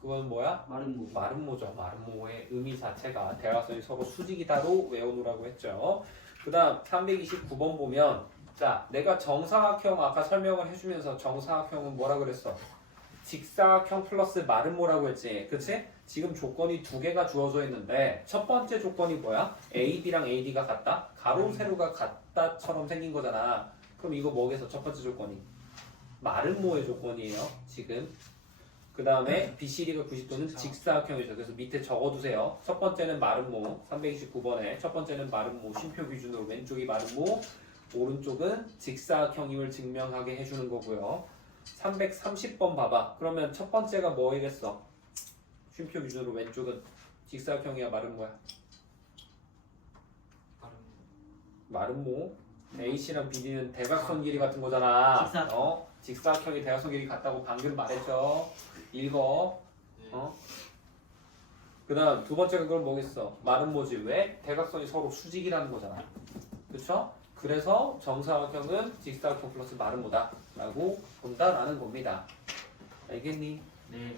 그건 뭐야? 마름모죠. 마름모의 의미 자체가 대각선이 서로 수직이다로 외워놓으라고 했죠. 그 다음 329번 보면 자, 내가 정사각형 아까 설명을 해주면서 정사각형은 뭐라 그랬어? 직사각형 플러스 마름모라고 했지, 그치? 지금 조건이 두 개가 주어져 있는데 첫 번째 조건이 뭐야? AB랑 AD가 같다? 가로 세로가 같다처럼 생긴 거잖아. 그럼 이거 뭐겠어? 첫 번째 조건이 마름모의 조건이에요 지금. 그 다음에 BCD가 90도는 직사각형이죠. 그래서 밑에 적어두세요. 첫 번째는 마름모 329번에 첫 번째는 마름모 쉼표 기준으로 왼쪽이 마름모, 오른쪽은 직사각형임을 증명하게 해주는 거고요. 330번 봐봐. 그러면 첫 번째가 뭐이겠어? 쉼표 기준으로 왼쪽은 직사각형이야 마름모야? 마름모. AC랑 BD는 대각선 길이 같은 거잖아. 직사각형. 직사각형이 대각선 길이 같다고 방금 말했죠. 읽어. 그 다음 두 번째가 그걸 뭐겠어? 마름모지. 왜? 대각선이 서로 수직이라는 거잖아. 그쵸? 그래서 정사각형은 직사각형 플러스 마름모다 라고 본다라는 겁니다. 알겠니? 네.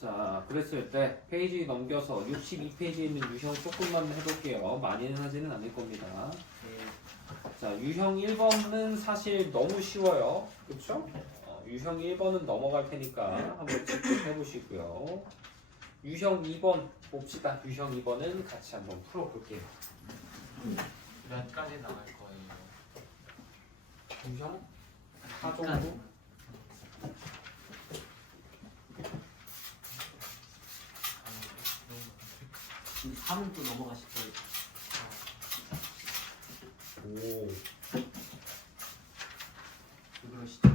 자, 그랬을 때 페이지 넘겨서 62페이지에 있는 유형 조금만 해볼게요. 많이는 하지는 않을 겁니다. 네. 자, 유형 1번은 사실 너무 쉬워요. 그쵸? 유형 1번은 넘어갈 테니까 한번 직접 해보시고요. 유형 2번 봅시다. 유형 2번은 같이 한번 풀어볼게요. 몇 가지 나갈 거예요? 유형 4 정도? 근데 3은 또 넘어가실 거예요. 오, 왜 그러시죠?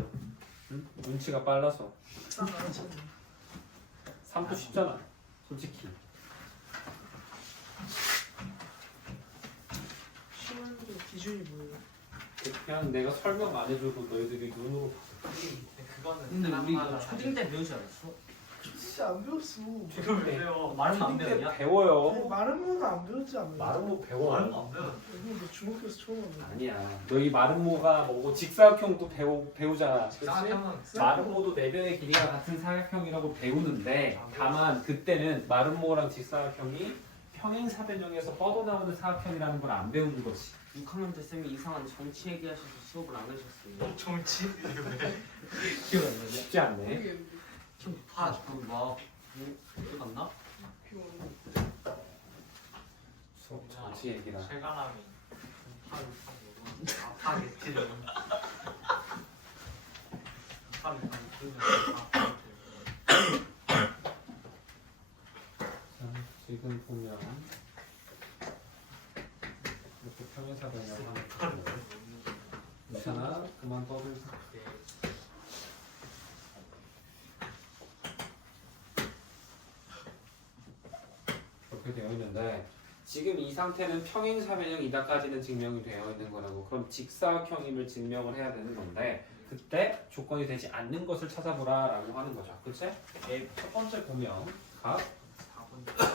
응? 눈치가 빨라서. 딱 알아채네. 3도 쉽잖아, 솔직히. 쉬운 기준이 뭐예요? 그냥 내가 설명 안 해줘도 너희들이 눈으로 그거는 근데 우리 이거 하나하나 초딩 때 배우지 않았어? 진짜 안 배웠어. 지금 왜 배워? 말은 안 초딩 때 배웠냐? 아니, 배워요. 마름모는 안 배웠지 않나요? 마름모 배워. 말은 안 배워. 여기 뭐 중학교에서 처음 하는 아니야. 너희 마름모가 뭐고 직사각형도 배우잖아. 그치? 쌍형은 마름모도 네 변의 길이가 같은 사각형이라고 배우는데 다만 그때는 마름모랑 직사각형이 평행사변형에서 뻗어나오는 사각형이라는 걸 안 배우는 거지. 6학년 때 쌤이 이상한 정치 얘기하셔서 수업을 안 하셨어요. 정치? 이거 왜? 기억 안 나냐? 쉽지 않네. 모르겠는데. 거기 막 어디 갔나? 수업 정치 얘기라. 실감함이 팔을 타고 아파겠지. 팔을 타고 아파겠지. 지금 보면 이렇게 평행사변형 하는 거. 괜찮아? 그만 떠들고. 그렇게 되어 있는데 지금 이 상태는 평행사변형이다까지는 증명이 되어 있는 거라고. 그럼 직사각형임을 증명을 해야 되는 건데 그때 조건이 되지 않는 것을 찾아보라라고 하는 거죠. 그치? 첫 번째 보면 각 4번.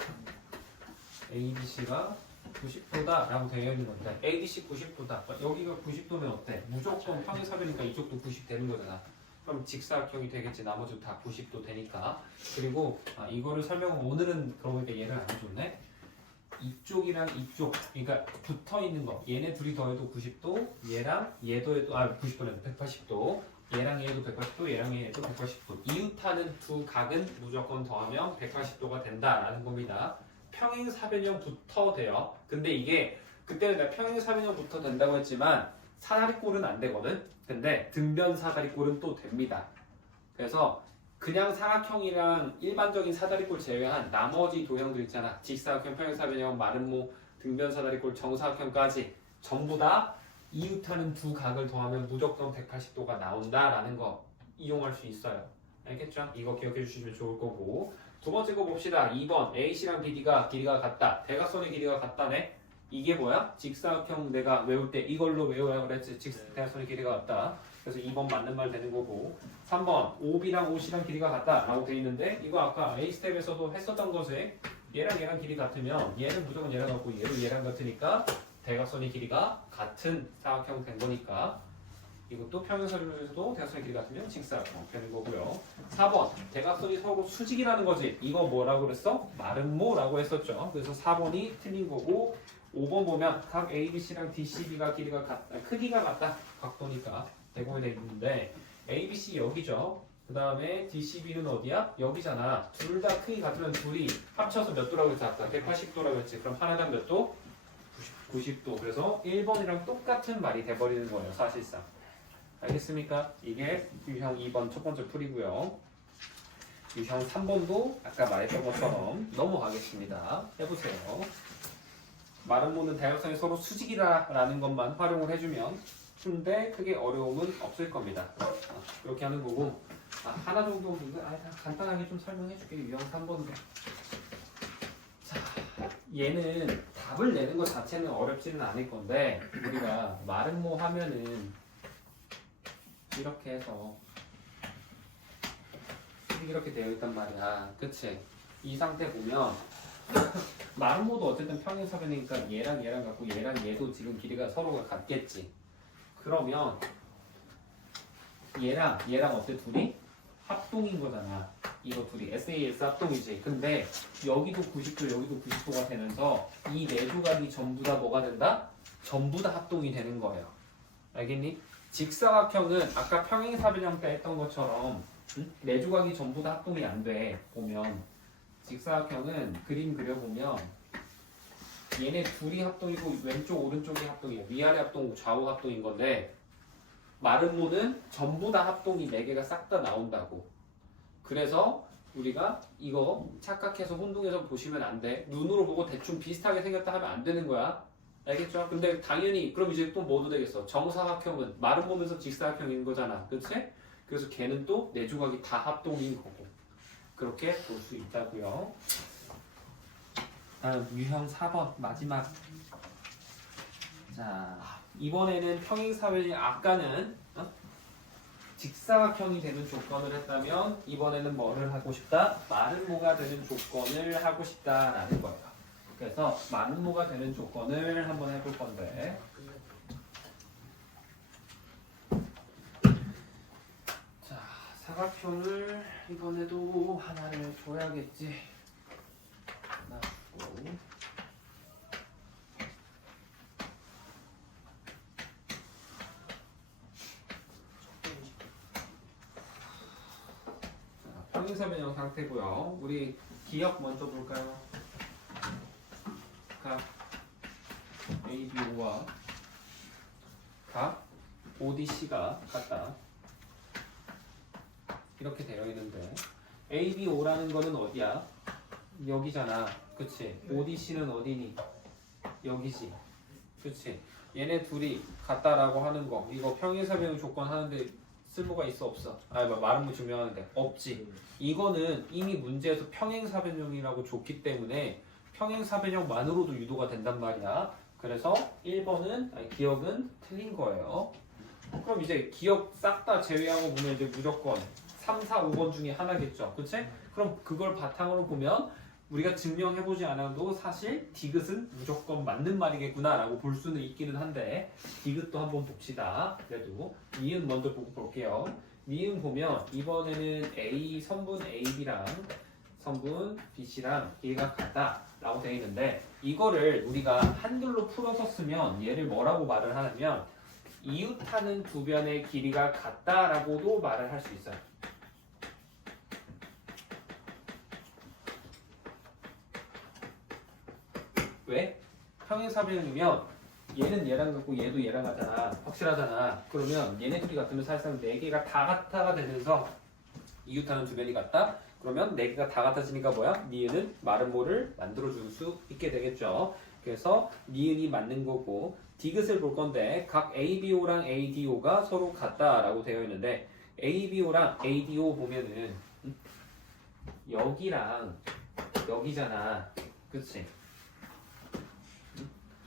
ABC가 90도다 라고 되어 있는 건데 ABC 90도다. 여기가 90도면 어때? 무조건 평행사변이니까 이쪽도 90 되는 거잖아. 그럼 직사각형이 되겠지. 나머지 다 90도 되니까. 그리고 이거를 설명은 오늘은 그러고 보니까 얘를 안 해줬네. 이쪽이랑 이쪽, 그러니까 붙어 있는 거. 얘네 둘이 더해도 90도, 얘랑 얘도 해도 90도는 180도. 얘랑 얘도 180도, 얘랑 얘도 180도. 이웃하는 두 각은 무조건 더하면 180도가 된다라는 겁니다. 평행사변형부터 돼요. 근데 이게 그때는 내가 평행사변형부터 된다고 했지만 사다리꼴은 안 되거든. 근데 등변 사다리꼴은 또 됩니다. 그래서 그냥 사각형이랑 일반적인 사다리꼴 제외한 나머지 도형들 있잖아. 직사각형, 평행사변형, 마름모, 등변 사다리꼴, 정사각형까지 전부 다 이웃하는 두 각을 더하면 무조건 180도가 나온다라는 거 이용할 수 있어요. 알겠죠? 이거 기억해 주시면 좋을 거고. 두 번째 거 봅시다. 2번 AC랑 BD가 길이가 같다. 대각선의 길이가 같다네. 이게 뭐야? 직사각형 내가 외울 때 이걸로 외워야 그랬지. 대각선의 길이가 같다. 그래서 2번 맞는 말 되는 거고. 3번 OB랑 OC랑 길이가 같다 라고 돼 있는데 이거 아까 A스텝에서도 했었던 것에 얘랑 얘랑 길이 같으면 얘는 무조건 얘랑 같고 얘도 얘랑 같으니까 대각선의 길이가 같은 사각형 된 거니까 이것도 평행사변에서도 대각선의 길이 같으면 직사각형 되는 거고요. 4번 대각선이 서로 수직이라는 거지. 이거 뭐라고 그랬어? 마름모라고 했었죠. 그래서 4번이 틀린 거고 5번 보면 각 ABC랑 DCB가 길이가 같다, 크기가 같다. 각도니까 대공이 되어 있는데 ABC 여기죠. 그 다음에 DCB는 어디야? 여기잖아. 둘 다 크기 같으면 둘이 합쳐서 몇 도라고 했지 아까? 180도라고 했지. 그럼 하나당 몇 도? 90도. 그래서 1번이랑 똑같은 말이 돼버리는 거예요. 사실상. 알겠습니까? 이게 유형 2번 첫 번째 풀이고요. 유형 3번도 아까 말했던 것처럼 넘어가겠습니다. 해보세요. 마름모는 다역성이 서로 수직이다라는 것만 활용을 해주면 근데 크게 어려움은 없을 겁니다. 이렇게 하는 거고 하나 정도 간단하게 좀 설명해줄게요. 유형 3번도. 자, 얘는 답을 내는 것 자체는 어렵지는 않을 건데 우리가 마름모 하면은 이렇게 해서 이렇게 되어 있단 말이야. 그치? 이 상태 보면 마름모도 어쨌든 평행사변이니까 얘랑 얘랑 같고 얘랑 얘도 지금 길이가 서로가 같겠지. 그러면 얘랑 얘랑 어때 둘이? 합동인 거잖아. 이거 둘이 SAS 합동이지. 근데 여기도 90도 여기도 90도가 되면서 이 네 조각이 전부 다 뭐가 된다? 전부 다 합동이 되는 거예요. 알겠니? 직사각형은 아까 평행사변형 때 했던 것처럼 네 조각이 전부 다 합동이 안 돼. 보면 직사각형은 그림 그려보면 얘네 둘이 합동이고 왼쪽 오른쪽이 합동이에요. 위아래 합동, 좌우 합동인 건데 마름모는 전부 다 합동이 4개가 싹 다 나온다고. 그래서 우리가 이거 착각해서 혼동해서 보시면 안 돼. 눈으로 보고 대충 비슷하게 생겼다 하면 안 되는 거야. 알겠죠? 근데 당연히 그럼 이제 또 뭐도 되겠어. 정사각형은 마름모면서 직사각형인 거잖아. 그치? 그래서 걔는 또 4조각이 다 합동인 거고. 그렇게 볼 수 있다고요. 다음 유형 4번 마지막. 자, 이번에는 평행사변이 아까는 직사각형이 되는 조건을 했다면 이번에는 뭐를 하고 싶다? 마름모가 되는 조건을 하고 싶다라는 거예요. 그래서 마름모가 되는 조건을 한번 해볼 건데 자, 사각형을 이번에도 하나를 줘야겠지. 하나 주고 평행사변형 상태고요. 우리 기억 먼저 볼까요? 각 ABO와 각 ODC가 같다. 이렇게 되어 있는데 ABO라는 거는 어디야? 여기잖아. 그치? ODC는 어디니? 여기지. 그치? 얘네 둘이 같다라고 하는 거 이거 평행사변형 조건 하는데 쓸모가 있어 없어? 마름모 증명하는데 없지. 이거는 이미 문제에서 평행사변형이라고 줬기 때문에 평행사변형만으로도 유도가 된단 말이야. 그래서 1번은 기억은 틀린 거예요. 그럼 이제 기억 싹 다 제외하고 보면 이제 무조건 3, 4, 5번 중에 하나겠죠. 그치? 그럼 그걸 바탕으로 보면 우리가 증명해보지 않아도 사실 디귿은 무조건 맞는 말이겠구나 라고 볼 수는 있기는 한데 디귿도 한번 봅시다. 그래도 니은 먼저 보고 볼게요. 니은 보면 이번에는 A 선분 AB랑 선분 BC랑 길이가 같다 라고 되어 있는데 이거를 우리가 한글로 풀어서 쓰면 얘를 뭐라고 말을 하냐면 이웃하는 두 변의 길이가 같다 라고도 말을 할 수 있어요. 왜? 평행사변형이면 얘는 얘랑 같고 얘도 얘랑 같잖아. 확실하잖아. 그러면 얘네 둘이 같으면 사실상 4개가 다 같아가 되면서 이웃하는 두 변이 같다? 그러면 4개가 다 같아지니까 뭐야? 니은은 마름모를 만들어줄 수 있게 되겠죠. 그래서 니은이 맞는 거고 디귿을 볼 건데 각 ABO랑 ADO가 서로 같다라고 되어 있는데 ABO랑 ADO 보면은 여기랑 여기잖아. 그치?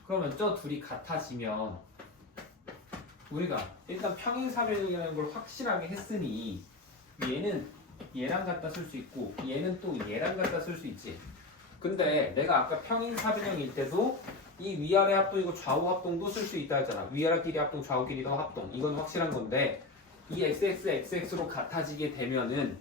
그러면 저 둘이 같아지면 우리가 일단 평행사변형이라는 걸 확실하게 했으니 얘는 얘랑 갖다 쓸 수 있고 얘는 또 얘랑 갖다 쓸 수 있지. 근데 내가 아까 평행사변형일 때도 이 위아래 합동이고 좌우 합동도 쓸 수 있다 했잖아. 위아래 길이 합동, 좌우 길이도 합동. 이건 확실한 건데 이 XX, XX로 같아지게 되면은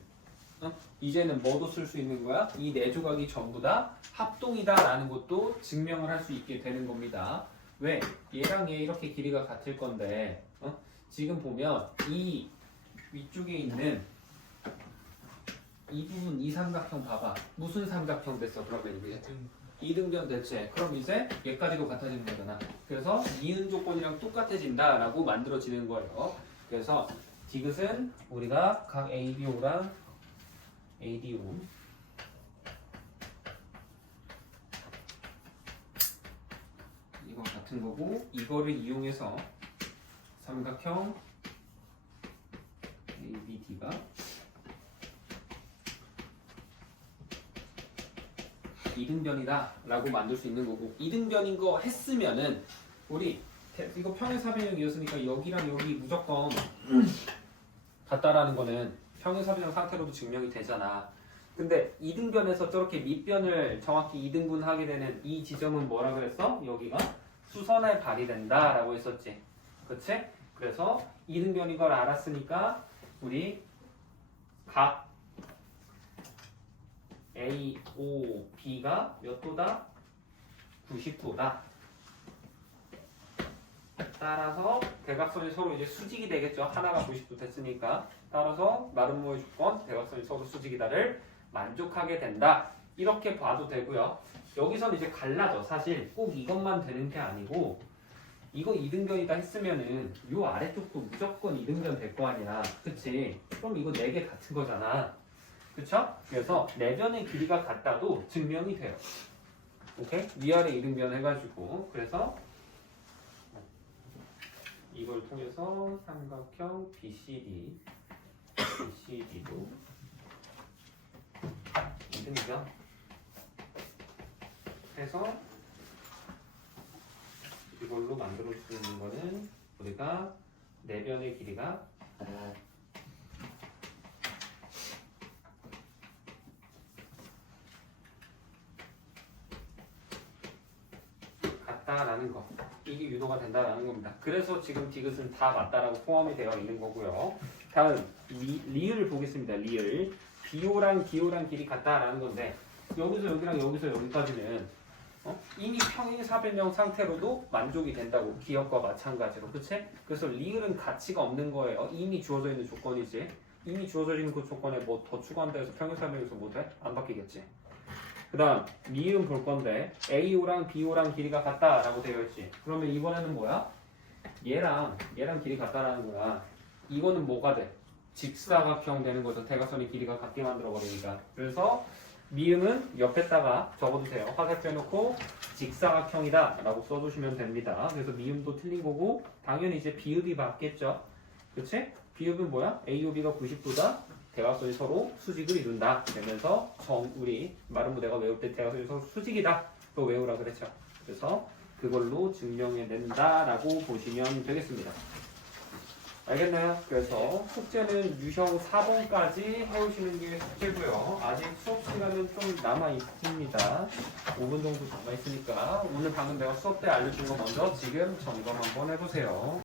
이제는 뭐도 쓸 수 있는 거야? 이 네 조각이 전부 다 합동이다라는 것도 증명을 할 수 있게 되는 겁니다. 왜? 얘랑 얘 이렇게 길이가 같을 건데 지금 보면 이 위쪽에 있는 이 부분 이 삼각형 봐봐. 무슨 삼각형 됐어? 그러면 이게 이등변 대체. 그럼 이제 얘까지도 같아지는 거잖아. 그래서 니은 조건이랑 똑같아진다라고 만들어지는 거예요. 그래서 디귿은 우리가 각 ABO랑 ADO 이거 같은 거고 이거를 이용해서 삼각형 ABD가 이등변이다 라고 만들 수 있는 거고 이등변인 거 했으면은 우리 이거 평행사변형이었으니까 여기랑 여기 무조건 같다라는 거는 평행사변형 상태로도 증명이 되잖아. 근데 이등변에서 저렇게 밑변을 정확히 2등분 하게 되는 이 지점은 뭐라 그랬어? 여기가 수선에 발휘된다 라고 했었지. 그치? 그래서 이등변인 걸 알았으니까 우리 각 A, O, B가 몇 도다? 90도다. 따라서 대각선이 서로 이제 수직이 되겠죠. 하나가 90도 됐으니까. 따라서 마름모의 조건, 대각선이 서로 수직이다를 만족하게 된다. 이렇게 봐도 되고요. 여기서는 이제 갈라져. 사실 꼭 이것만 되는 게 아니고 이거 이등변이다 했으면은 요 아래쪽도 무조건 이등변 될 거 아니야. 그치? 그럼 이거 4개 같은 거잖아. 그쵸? 그래서 내변의 길이가 같다도 증명이 돼요. 오케이? 위아래 이등변 해가지고 그래서 이걸 통해서 삼각형 BCD도 이등변 해서 이걸로 만들 수 있는 거는 우리가 내변의 길이가 같다라는 거. 이게 유도가 된다라는 겁니다. 그래서 지금 디귿은 다 맞다라고 포함이 되어 있는 거고요. 다음 리을을 보겠습니다. 리을. BO랑 DO랑 길이 같다라는 건데 여기서 여기랑 여기서 여기까지는 이미 평행사변형 상태로도 만족이 된다고. 기억과 마찬가지로. 그치? 그래서 리을은 가치가 없는 거예요. 이미 주어져 있는 조건이지. 이미 주어져 있는 그 조건에 뭐 더 추가한다 해서 평행사변형에서 못해? 안 바뀌겠지. 그 다음 미음 볼 건데 AO랑 BO랑 길이가 같다라고 되어 있지. 그러면 이번에는 뭐야? 얘랑 길이 같다라는 거야. 이거는 뭐가 돼? 직사각형 되는 거죠. 대각선의 길이가 같게 만들어 버리니까. 그래서 미음은 옆에다가 적어도 돼요. 화살표 해놓고 직사각형이다 라고 써주시면 됩니다. 그래서 미음도 틀린 거고 당연히 이제 비읍이 맞겠죠. 그치? 비읍은 뭐야? AOB가 90도다. 대각선이 서로 수직을 이룬다. 되면서 우리 마름모 내가 외울 때 대각선이 서로 수직이다. 그거 외우라 그랬죠. 그래서 그걸로 증명해낸다라고 보시면 되겠습니다. 알겠나요? 그래서 숙제는 유형 4번까지 해오시는 게 숙제고요. 아직 수업 시간은 좀 남아 있습니다. 5분 정도 남아 있으니까 오늘 방금 내가 수업 때 알려준 거 먼저 지금 점검 한번 해보세요.